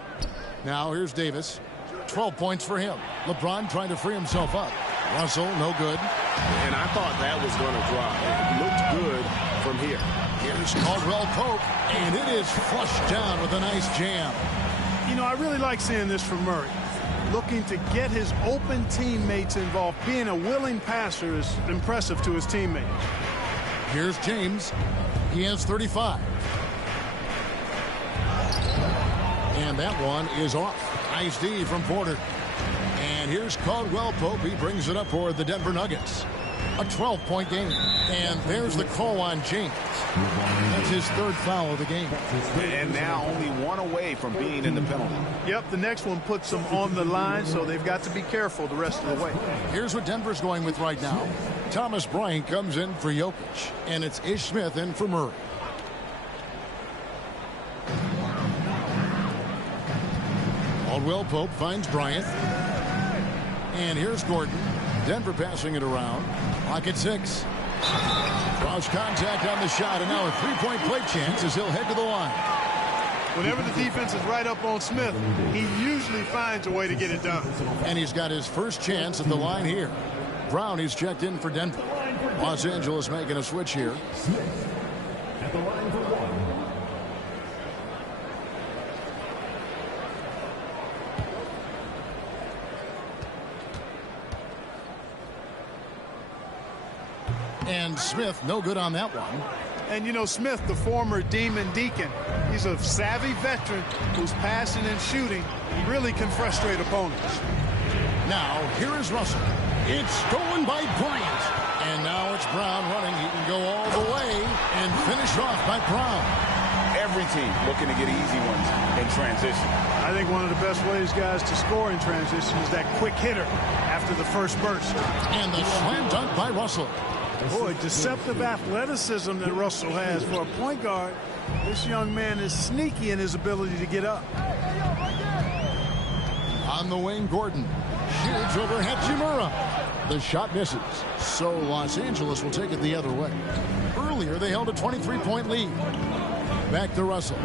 Now here's Davis. 12 points for him. LeBron trying to free himself up. Russell, no good. And I thought that was going to drop. It looked good from here. Here's Caldwell Pope, and it is flushed down with a nice jam. You know, I really like seeing this from Murray. Looking to get his open teammates involved. Being a willing passer is impressive to his teammates. Here's James. He has 35. And that one is off. Nice D from Porter. And here's Caldwell Pope. He brings it up for the Denver Nuggets. A 12-point game. And there's the call on James. That's his 3rd foul of the game. And now only 1 away from being in the penalty. Yep, the next one puts them on the line, so they've got to be careful the rest of the way. Here's what Denver's going with right now. Thomas Bryant comes in for Jokic. And it's Ish Smith in for Murray. Caldwell Pope finds Bryant. And here's Gordon. Denver passing it around. Clock at 6. Draws contact on the shot, and now a 3-point play chance as he'll head to the line. Whenever the defense is right up on Smith, he usually finds a way to get it done. And he's got his first chance at the line here. Brown, he's checked in for Denver. Los Angeles making a switch here. At the line for 1. And Smith, no good on that one. And, you know, Smith, the former Demon Deacon, he's a savvy veteran whose passing and shooting really can frustrate opponents. Now, here is Russell. It's stolen by Bryant. And now it's Brown running. He can go all the way and finish off by Brown. Every team looking to get easy ones in transition. I think one of the best ways, guys, to score in transition is that quick hitter after the first burst. And the slam dunk by Russell. Boy, deceptive athleticism that Russell has for a point guard. This young man is sneaky in his ability to get up. On the wing, Gordon shoots over Hachimura. The shot misses. So Los Angeles will take it the other way. Earlier, they held a 23-point lead. Back to Russell.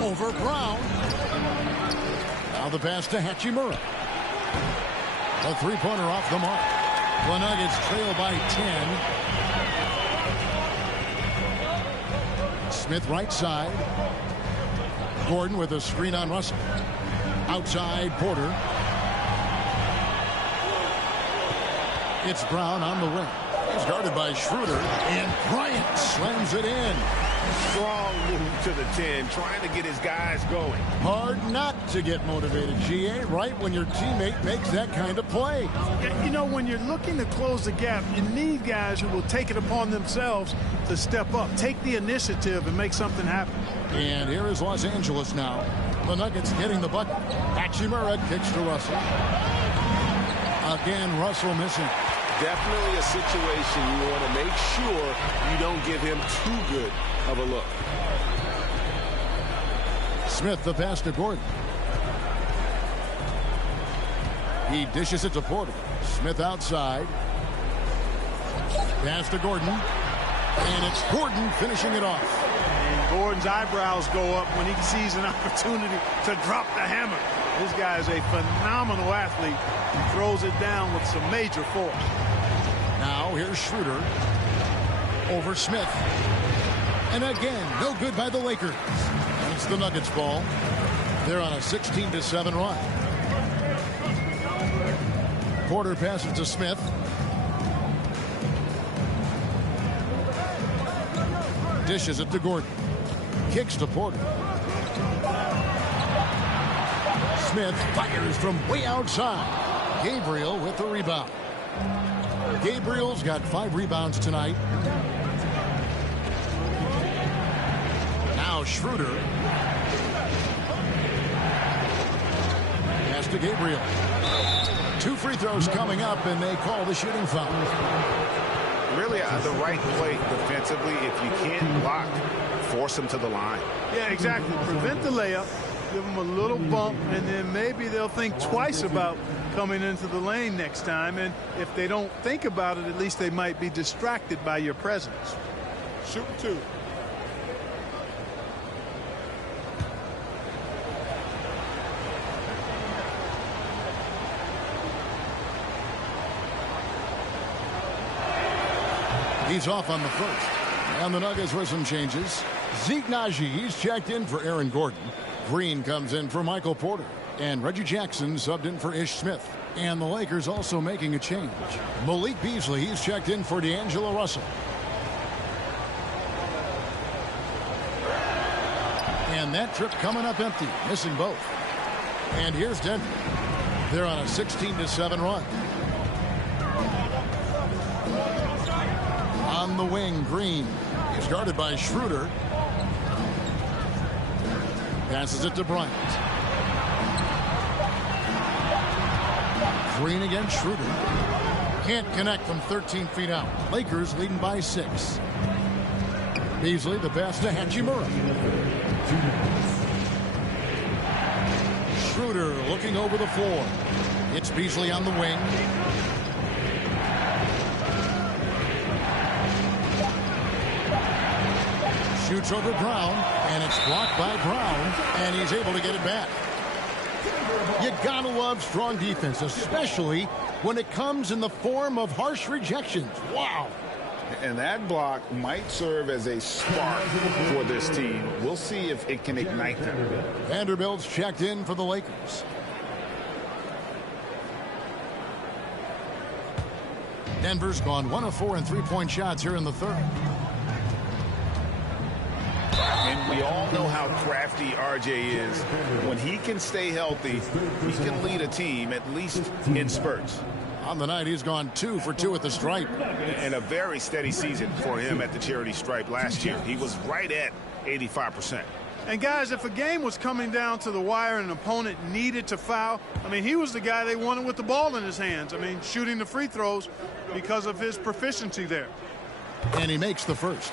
Over Brown. Now the pass to Hachimura. A three-pointer off the mark. The Nuggets trail by 10. Smith right side. Gordon with a screen on Russell. Outside Porter. It's Brown on the wing. He's guarded by Schroeder. And Bryant slams it in. Strong move to the 10, trying to get his guys going. Hard not to get motivated, GA, right when your teammate makes that kind of play. You know, when you're looking to close the gap, you need guys who will take it upon themselves to step up, take the initiative, and make something happen. And here is Los Angeles now. The Nuggets getting the bucket. Hachimura kicks to Russell. Again, Russell missing. Definitely a situation you want to make sure you don't give him too good of a look. Smith, the pass to Gordon. He dishes it to Porter. Smith outside. Pass to Gordon. And it's Gordon finishing it off. And Gordon's eyebrows go up when he sees an opportunity to drop the hammer. This guy is a phenomenal athlete. He throws it down with some major force. Now here's Schroeder over Smith. And again, no good by the Lakers. It's the Nuggets ball. They're on a 16-7 run. Porter passes to Smith. Dishes it to Gordon. Kicks to Porter. Smith fires from way outside. Gabriel with the rebound. Gabriel's got 5 rebounds tonight. Now Schroeder. Pass to Gabriel. 2 free throws coming up, and they call the shooting foul. Really the right play defensively. If you can't block, force him to the line. Yeah, exactly. Prevent the layup. Give them a little bump, and then maybe they'll think twice about coming into the lane next time. And if they don't think about it, at least they might be distracted by your presence. Shoot 2. He's off on the first. And the Nuggets with some changes. Zeke Naji, he's checked in for Aaron Gordon. Green comes in for Michael Porter. And Reggie Jackson subbed in for Ish Smith. And the Lakers also making a change. Malik Beasley, he's checked in for D'Angelo Russell. And that trip coming up empty, missing both. And here's Denver. They're on a 16-7 run. On the wing, Green is guarded by Schroeder. Passes it to Bryant. Green against Schroeder. Can't connect from 13 feet out. Lakers leading by 6. Beasley, the pass to Hachimura. Schroeder looking over the floor. It's Beasley on the wing. Shoots over Brown, and it's blocked by Brown, and he's able to get it back. You gotta love strong defense, especially when it comes in the form of harsh rejections. Wow. And that block might serve as a spark for this team. We'll see if it can ignite them. Vanderbilt's checked in for the Lakers. Denver's gone 1 of 4 in three-point shots here in the third. And we all know how crafty RJ is. When he can stay healthy, he can lead a team, at least in spurts. On the night, he's gone 2 for 2 at the stripe. And a very steady season for him at the charity stripe last year. He was right at 85%. And guys, if a game was coming down to the wire and an opponent needed to foul, I mean, he was the guy they wanted with the ball in his hands. I mean, shooting the free throws because of his proficiency there. And he makes the first.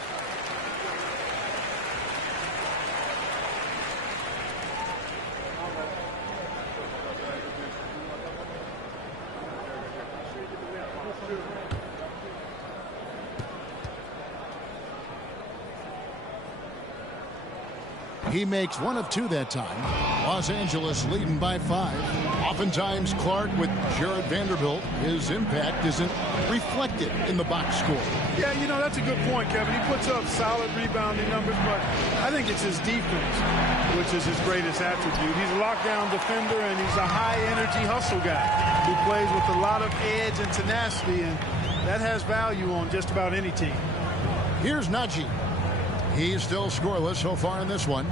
He makes 1 of 2 that time. Los Angeles leading by 5. Oftentimes, Clark with Jared Vanderbilt, his impact isn't reflected in the box score. Yeah, you know, that's a good point, Kevin. He puts up solid rebounding numbers, but I think it's his defense, which is his greatest attribute. He's a lockdown defender, and he's a high-energy hustle guy who plays with a lot of edge and tenacity, and that has value on just about any team. Here's Najee. He's still scoreless so far in this one.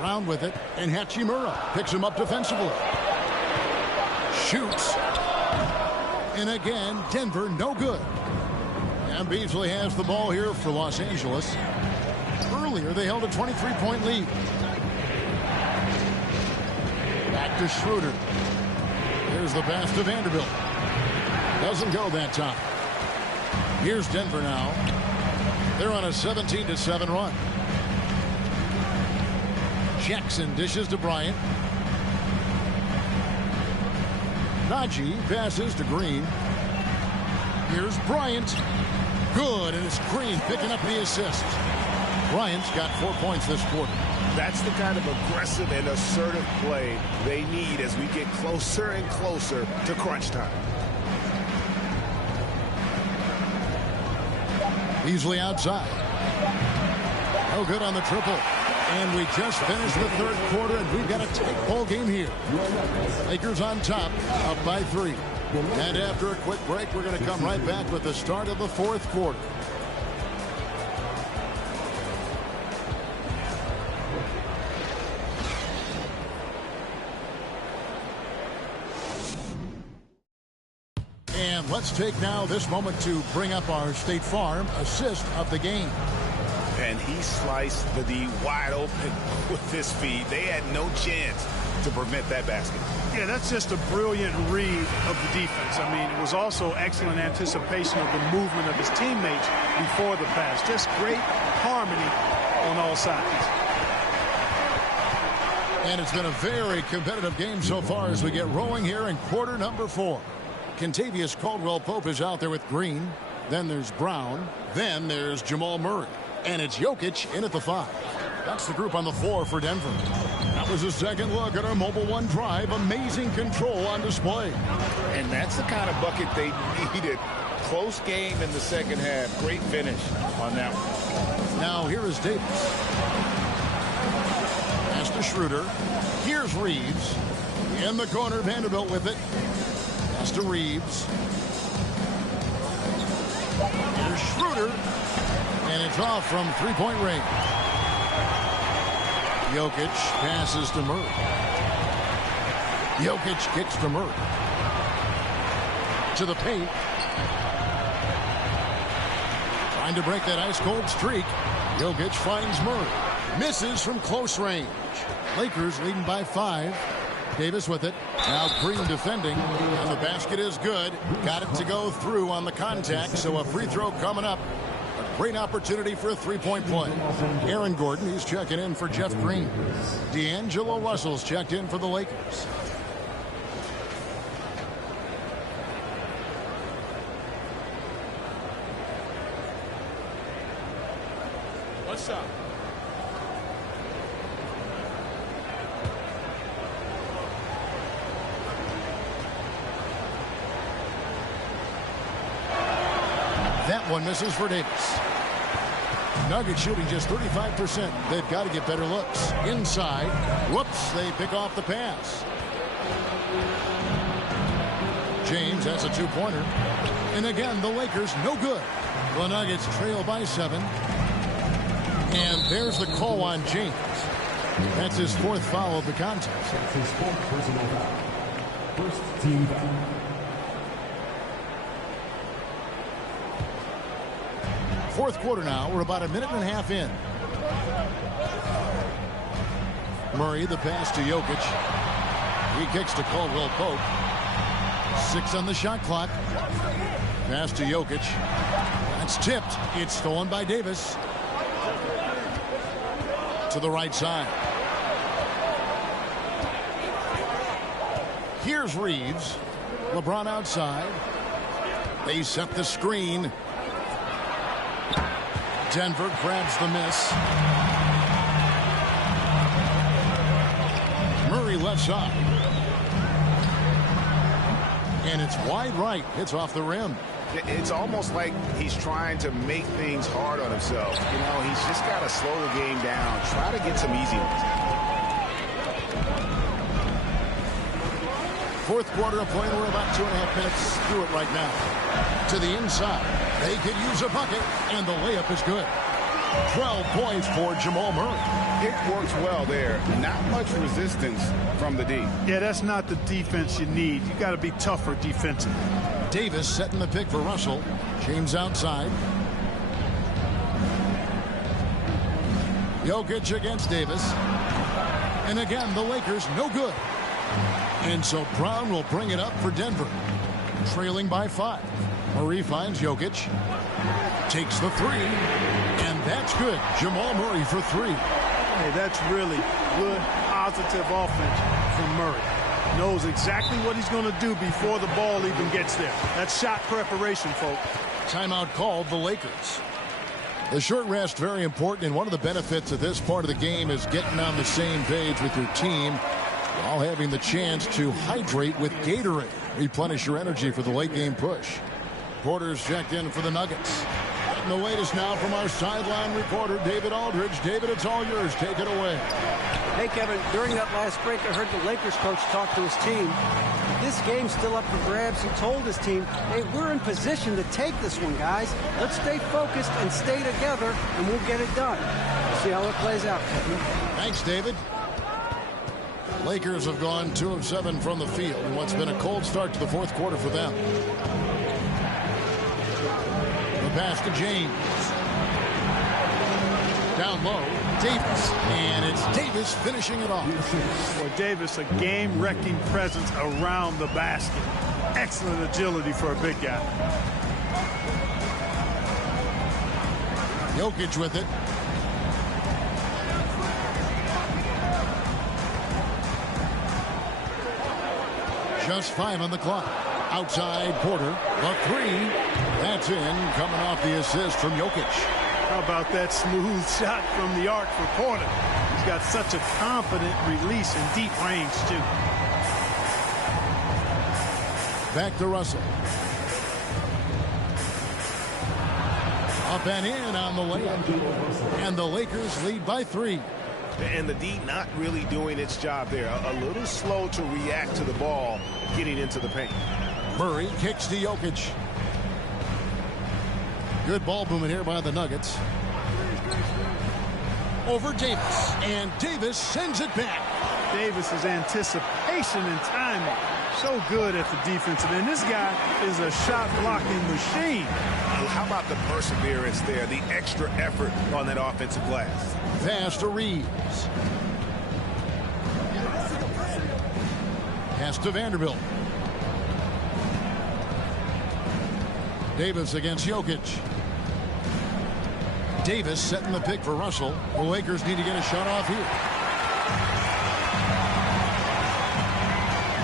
Brown with it, and Hachimura picks him up defensively. Shoots. And again, Denver no good. And Beasley has the ball here for Los Angeles. Earlier, they held a 23-point lead. Back to Schroeder. Here's the pass to Vanderbilt. Doesn't go that time. Here's Denver now. They're on a 17-7 run. Jackson dishes to Bryant. Najee passes to Green. Here's Bryant. Good, and it's Green picking up the assist. Bryant's got 4 points this quarter. That's the kind of aggressive and assertive play they need as we get closer and closer to crunch time. Beasley outside. No good on the triple. And we just finished the third quarter, and we've got a tight ball game here. Lakers on top, up by 3. And after a quick break, we're going to come right back with the start of the fourth quarter. And let's take now this moment to bring up our State Farm assist of the game. And he sliced the D wide open with his feet. They had no chance to prevent that basket. Yeah, that's just a brilliant read of the defense. I mean, it was also excellent anticipation of the movement of his teammates before the pass. Just great harmony on all sides. And it's been a very competitive game so far as we get rolling here in quarter number 4. Kentavious Caldwell-Pope is out there with Green. Then there's Brown. Then there's Jamal Murray. And it's Jokic in at the 5. That's the group on the floor for Denver. That was a second look at our Mobile One drive. Amazing control on display. And that's the kind of bucket they needed. Close game in the second half. Great finish on that one. Now here is Davis. Pass to Schroeder. Here's Reeves. In the corner, Vanderbilt with it. Pass to Reeves. Here's Schroeder. And it's off from three-point range. Jokic passes to Murray. Jokic kicks to Murray. To the paint. Trying to break that ice-cold streak. Jokic finds Murray. Misses from close range. Lakers leading by 5. Davis with it. Now Green defending. And the basket is good. Got it to go through on the contact. So a free throw coming up. A great opportunity for a three-point play. Aaron Gordon, he's checking in for Jeff Green. D'Angelo Russell's checked in for the Lakers. What's up? That one misses for Davis. Nuggets shooting just 35%. They've got to get better looks. Inside. Whoops, they pick off the pass. James James has a two-pointer. And again, the Lakers no good. The Nuggets trail by 7. And there's the call on James. That's his 4th foul of the contest. That's his 4th personal foul. First team foul. Fourth quarter now. We're about a minute and a half in. Murray, the pass to Jokic. He kicks to Caldwell Pope. 6 on the shot clock. Pass to Jokic. That's tipped. It's stolen by Davis. To the right side. Here's Reeves. LeBron outside. They set the screen. Denver grabs the miss. Murray left side. And it's wide right. Hits off the rim. It's almost like he's trying to make things hard on himself. You know, he's just got to slow the game down. Try to get some easy ones. Fourth quarter of play. We're about 2.5 minutes through it right now. To the inside. They could use a bucket, and the layup is good. 12 points for Jamal Murray. It works well there. Not much resistance from the D. Yeah, that's not the defense you need. You got to be tougher defensively. Davis setting the pick for Russell. James outside. Jokic against Davis. And again, the Lakers no good. And so Brown will bring it up for Denver. Trailing by 5. Murray finds Jokic. Takes the 3. And that's good. Jamal Murray for 3. Hey, that's really good, positive offense from Murray. Knows exactly what he's going to do before the ball even gets there. That's shot preparation, folks. Timeout called the Lakers. The short rest very important, and one of the benefits of this part of the game is getting on the same page with your team while having the chance to hydrate with Gatorade. Replenish your energy for the late game push. Porter's checked in for the Nuggets. And the latest now from our sideline reporter, David Aldridge. David, it's all yours. Take it away. Hey, Kevin, during that last break, I heard the Lakers coach talk to his team. This game's still up for grabs. He told his team, hey, we're in position to take this one, guys. Let's stay focused and stay together, and we'll get it done. We'll see how it plays out, Kevin. Thanks, David. Lakers have gone 2 of 7 from the field in what's been a cold start to the fourth quarter for them. The pass to James. Down low, Davis. And it's Davis finishing it off. For Davis, a game-wrecking presence around the basket. Excellent agility for a big guy. Jokic with it. Just 5 on the clock. Outside Porter. The 3. That's in. Coming off the assist from Jokic. How about that smooth shot from the arc for Porter? He's got such a confident release in deep range, too. Back to Russell. Up and in on the layup. And the Lakers lead by 3. And the D not really doing its job there. A little slow to react to the ball getting into the paint. Murray kicks to Jokic. Good ball movement here by the Nuggets. Over Davis. And Davis sends it back. Davis's anticipation and timing. So good at the defensive end. This guy is a shot-blocking machine. How about the perseverance there, the extra effort on that offensive glass? Pass to Reeves. Pass to Vanderbilt. Davis against Jokic. Davis setting the pick for Russell. The Lakers need to get a shot off here.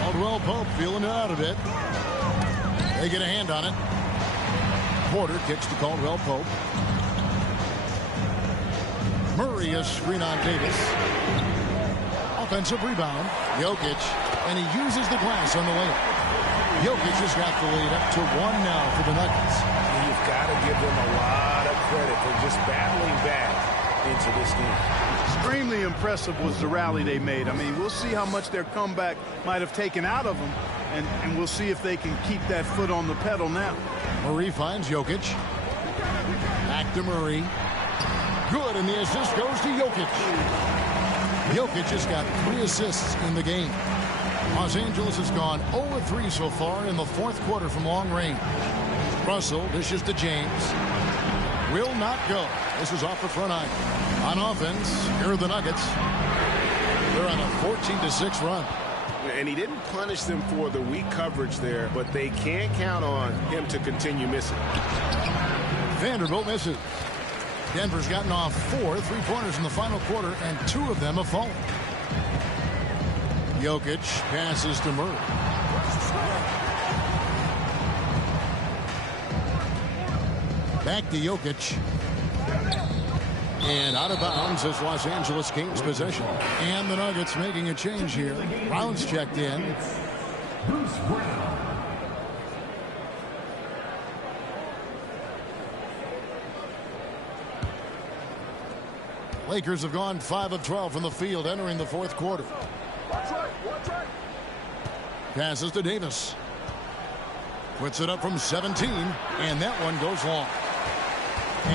Caldwell Pope feeling it out a bit. They get a hand on it. Porter kicks to Caldwell Pope. Murray a screen on Davis. Offensive rebound. Jokic. And he uses the glass on the layup. Jokic has got the lead up to 1 now for the Nuggets. You've got to give them a lot of credit for just battling back into this game. Extremely impressive was the rally they made. I mean, we'll see how much their comeback might have taken out of them, and we'll see if they can keep that foot on the pedal now. Murray finds Jokic. Back to Murray. Good, and the assist goes to Jokic. Jokic has got 3 assists in the game. Los Angeles has gone 0-3 so far in the fourth quarter from long range. Russell dishes to James. Will not go. This is off the front iron. On offense, here are the Nuggets. They're on a 14-6 run. And he didn't punish them for the weak coverage there, but they can't count on him to continue missing. Vanderbilt misses. Denver's gotten off 4 3-pointers in the final quarter, and 2 of them have fallen. Jokic passes to Murray. Back to Jokic. And out of bounds as Los Angeles gains possession. And the Nuggets making a change here. Brown's checked in. Bruce Brown. Lakers have gone 5 of 12 from the field entering the fourth quarter. Passes to Davis. Puts it up from 17, and that one goes long.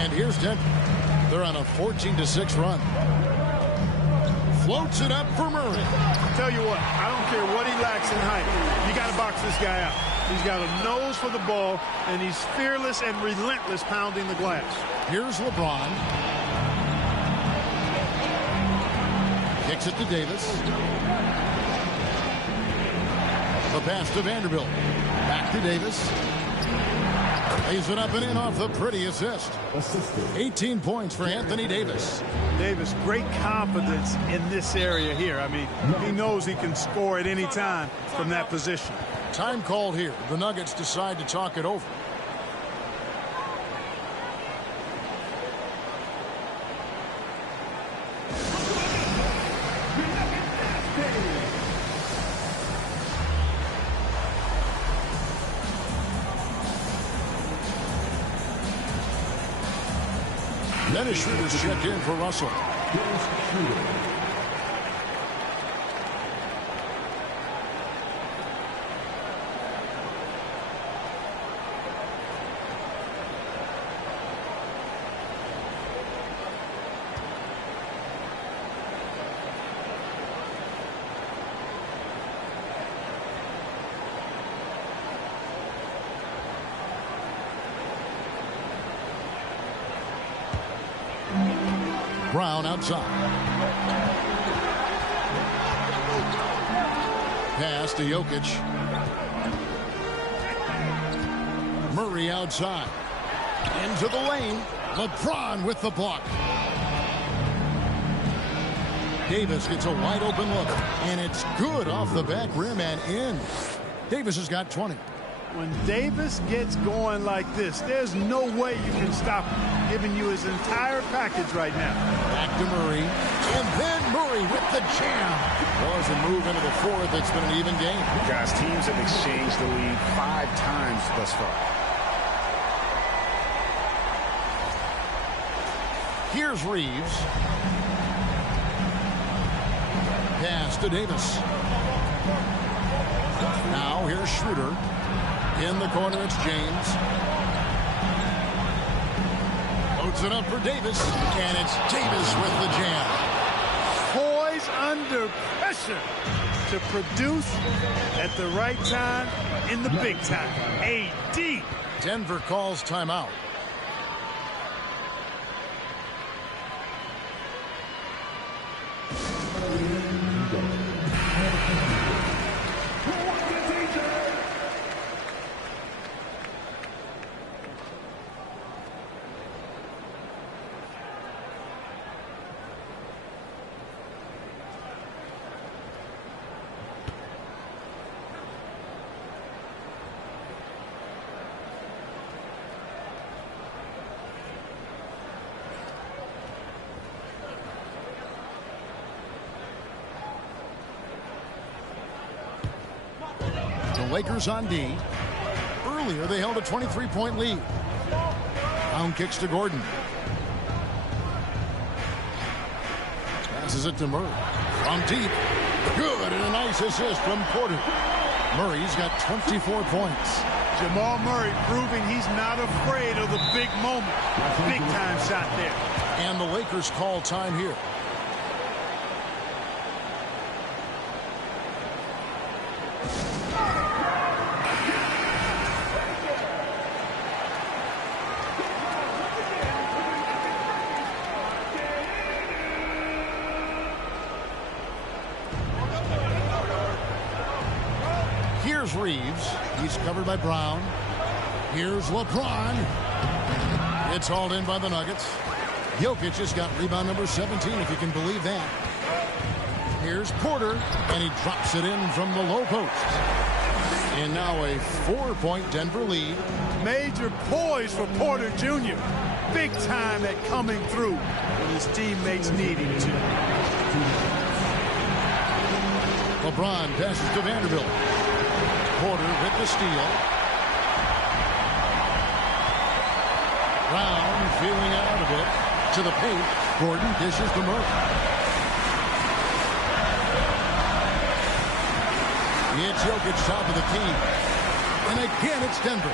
And here's Denver. They're on a 14-6 run. Floats it up for Murray. Tell you what, I don't care what he lacks in height. You got to box this guy out. He's got a nose for the ball, and he's fearless and relentless pounding the glass. Here's LeBron. Kicks it to Davis. The pass to Vanderbilt. Back to Davis. Lays it up and in off the pretty assist. 18 points for Anthony Davis. Davis, great confidence in this area here. I mean, he knows he can score at any time from that position. Time called here. The Nuggets decide to talk it over. Dennis Schroeder's checked in for Russell. Brown outside. Pass to Jokic. Murray outside. Into the lane. LeBron with the block. Davis gets a wide open look. And it's good off the back rim and in. Davis has got 20. When Davis gets going like this, there's no way you can stop him, giving you his entire package right now. Back to Murray. And then Murray with the jam. Well, as we move into the fourth, it's been an even game. Guys, teams have exchanged the lead 5 times thus far. Here's Reeves. Pass to Davis. Now here's Schroeder. In the corner, it's James. Loads it up for Davis. And it's Davis with the jam. Poised under pressure to produce at the right time in the big time. AD. Denver calls timeout. Lakers on D. Earlier, they held a 23-point lead. Brown kicks to Gordon. Passes it to Murray. From deep. Good, and a nice assist from Porter. Murray's got 24 points. Jamal Murray proving he's not afraid of the big moment. Big time shot there. And the Lakers call time here. Here's Reeves. He's covered by Brown. Here's LeBron. It's hauled in by the Nuggets. Jokic has got rebound number 17, if you can believe that. Here's Porter, and he drops it in from the low post. And now a 4-point Denver lead. Major poise for Porter Jr. Big time at coming through when his teammates need him to. LeBron passes to Vanderbilt. Porter with the steal. Brown feeling out of it to the paint. Gordon dishes to Murray. It's Jokic top of the key. And again, it's Denver.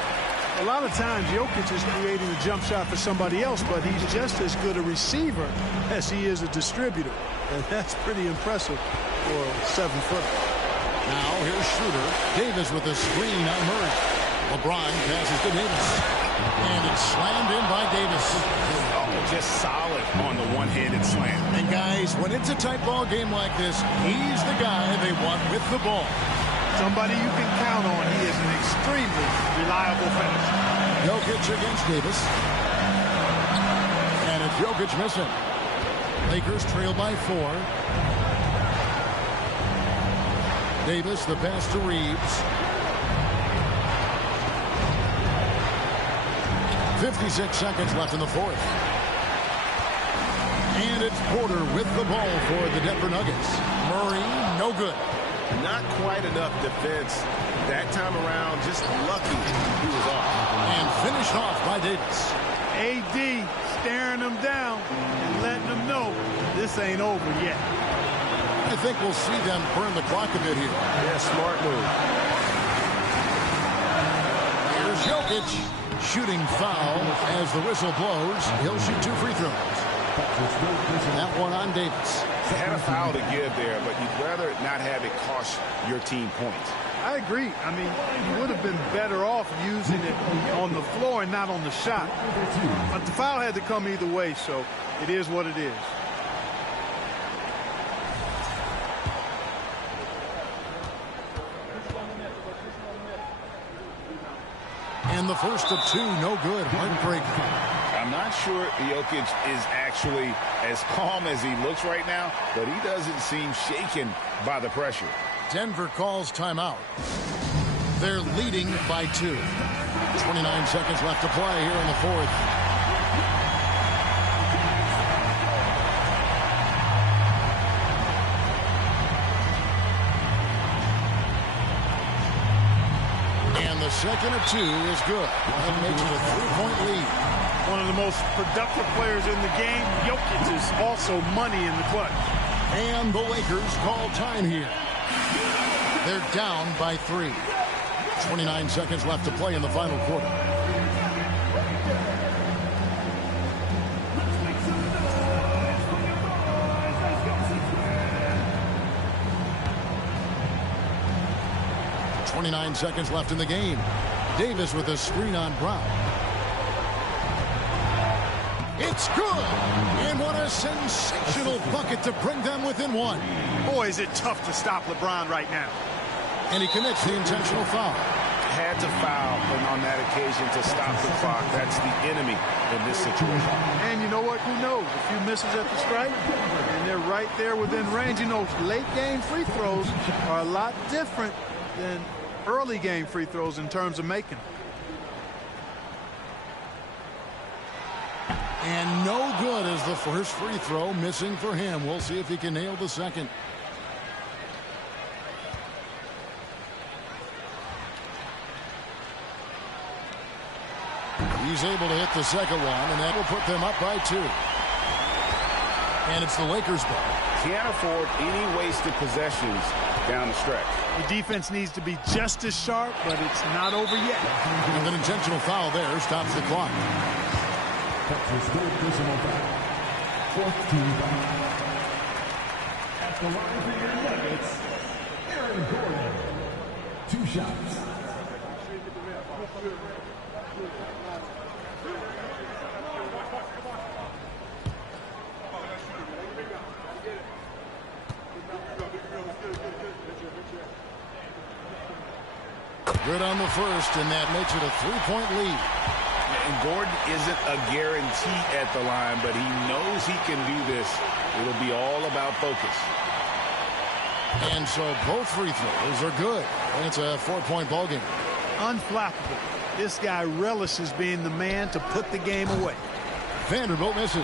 A lot of times, Jokic is creating a jump shot for somebody else, but he's just as good a receiver as he is a distributor. And that's pretty impressive for a 7-footer. Now here's Schroeder. Davis with a screen on Murray. LeBron passes to Davis. And it's slammed in by Davis. Oh, just solid on the one-handed slam. And guys, when it's a tight ball game like this, he's the guy they want with the ball. Somebody you can count on. He is an extremely reliable finisher. Jokic against Davis. And it's Jokic missing. Lakers trail by 4. Davis, the pass to Reeves. 56 seconds left in the fourth. And it's Porter with the ball for the Denver Nuggets. Murray, no good. Not quite enough defense that time around. Just lucky he was off. And finished off by Davis. AD staring him down and letting him know this ain't over yet. I think we'll see them burn the clock a bit here. Yeah, smart move. Here's Jokic. Shooting foul as the whistle blows. He'll shoot 2 free throws. That one on Davis. They had a foul to give there, but you'd rather not have it cost your team points. I agree. I mean, you would have been better off using it on the floor and not on the shot. But the foul had to come either way, so it is what it is. And the first of 2, no good. Heartbreaking. I'm not sure Jokic is actually as calm as he looks right now, but he doesn't seem shaken by the pressure. Denver calls timeout. They're leading by 2. 29 seconds left to play here in the fourth. And the second of 2 is good. That makes it a 3-point lead. One of the most productive players in the game. Jokic is also money in the clutch. And the Lakers call time here. They're down by 3. 29 seconds left to play in the final quarter. .29 seconds left in the game. Davis with a screen on Brown. It's good! And what a sensational bucket to bring them within 1. Boy, is it tough to stop LeBron right now. And he commits the intentional foul. Had to foul on that occasion to stop the clock. That's the enemy in this situation. And you know what? Who knows? A few misses at the stripe, and they're right there within range. You know, late game free throws are a lot different than early game free throws in terms of making. And no good as the first free throw missing for him. We'll see if he can nail the second. He's able to hit the second one, and that will put them up by 2. And it's the Lakers' ball. Can't afford any wasted possessions down the stretch. The defense needs to be just as sharp, but it's not over yet. And an intentional foul there stops the clock. That's his third personal foul. Fourth team foul. At the line for your Nuggets, Aaron Gordon. 2 shots. Good on the first, and that makes it a 3-point lead. And Gordon isn't a guarantee at the line, but he knows he can do this. It'll be all about focus. And so both free throws are good. And it's a 4-point ball game. Unflappable. This guy relishes being the man to put the game away. Vanderbilt misses.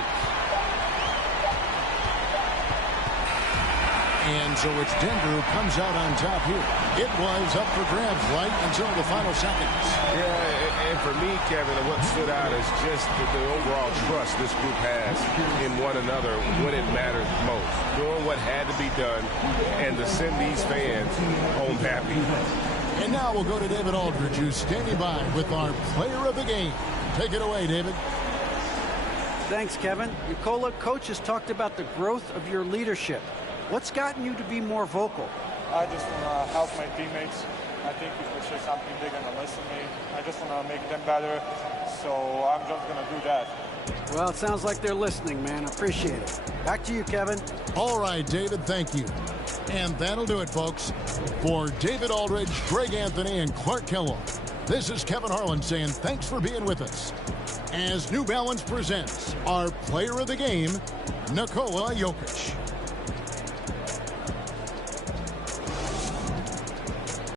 And so it's Denver who comes out on top here. It was up for grabs right until the final seconds. Yeah, and for me, Kevin, what stood out is just the overall trust this group has in one another when it matters most. Doing what had to be done and to send these fans home happy. And now we'll go to David Aldridge, who's standing by with our player of the game. Take it away, David. Thanks, Kevin. Nikola, coach has talked about the growth of your leadership. What's gotten you to be more vocal? I just want to help my teammates. I think if we say something, they're going to listen to me. I just want to make them better, so I'm just going to do that. Well, it sounds like they're listening, man. Appreciate it. Back to you, Kevin. All right, David, thank you. And that'll do it, folks. For David Aldridge, Greg Anthony, and Clark Kellogg, this is Kevin Harlan saying thanks for being with us. As New Balance presents our player of the game, Nikola Jokic.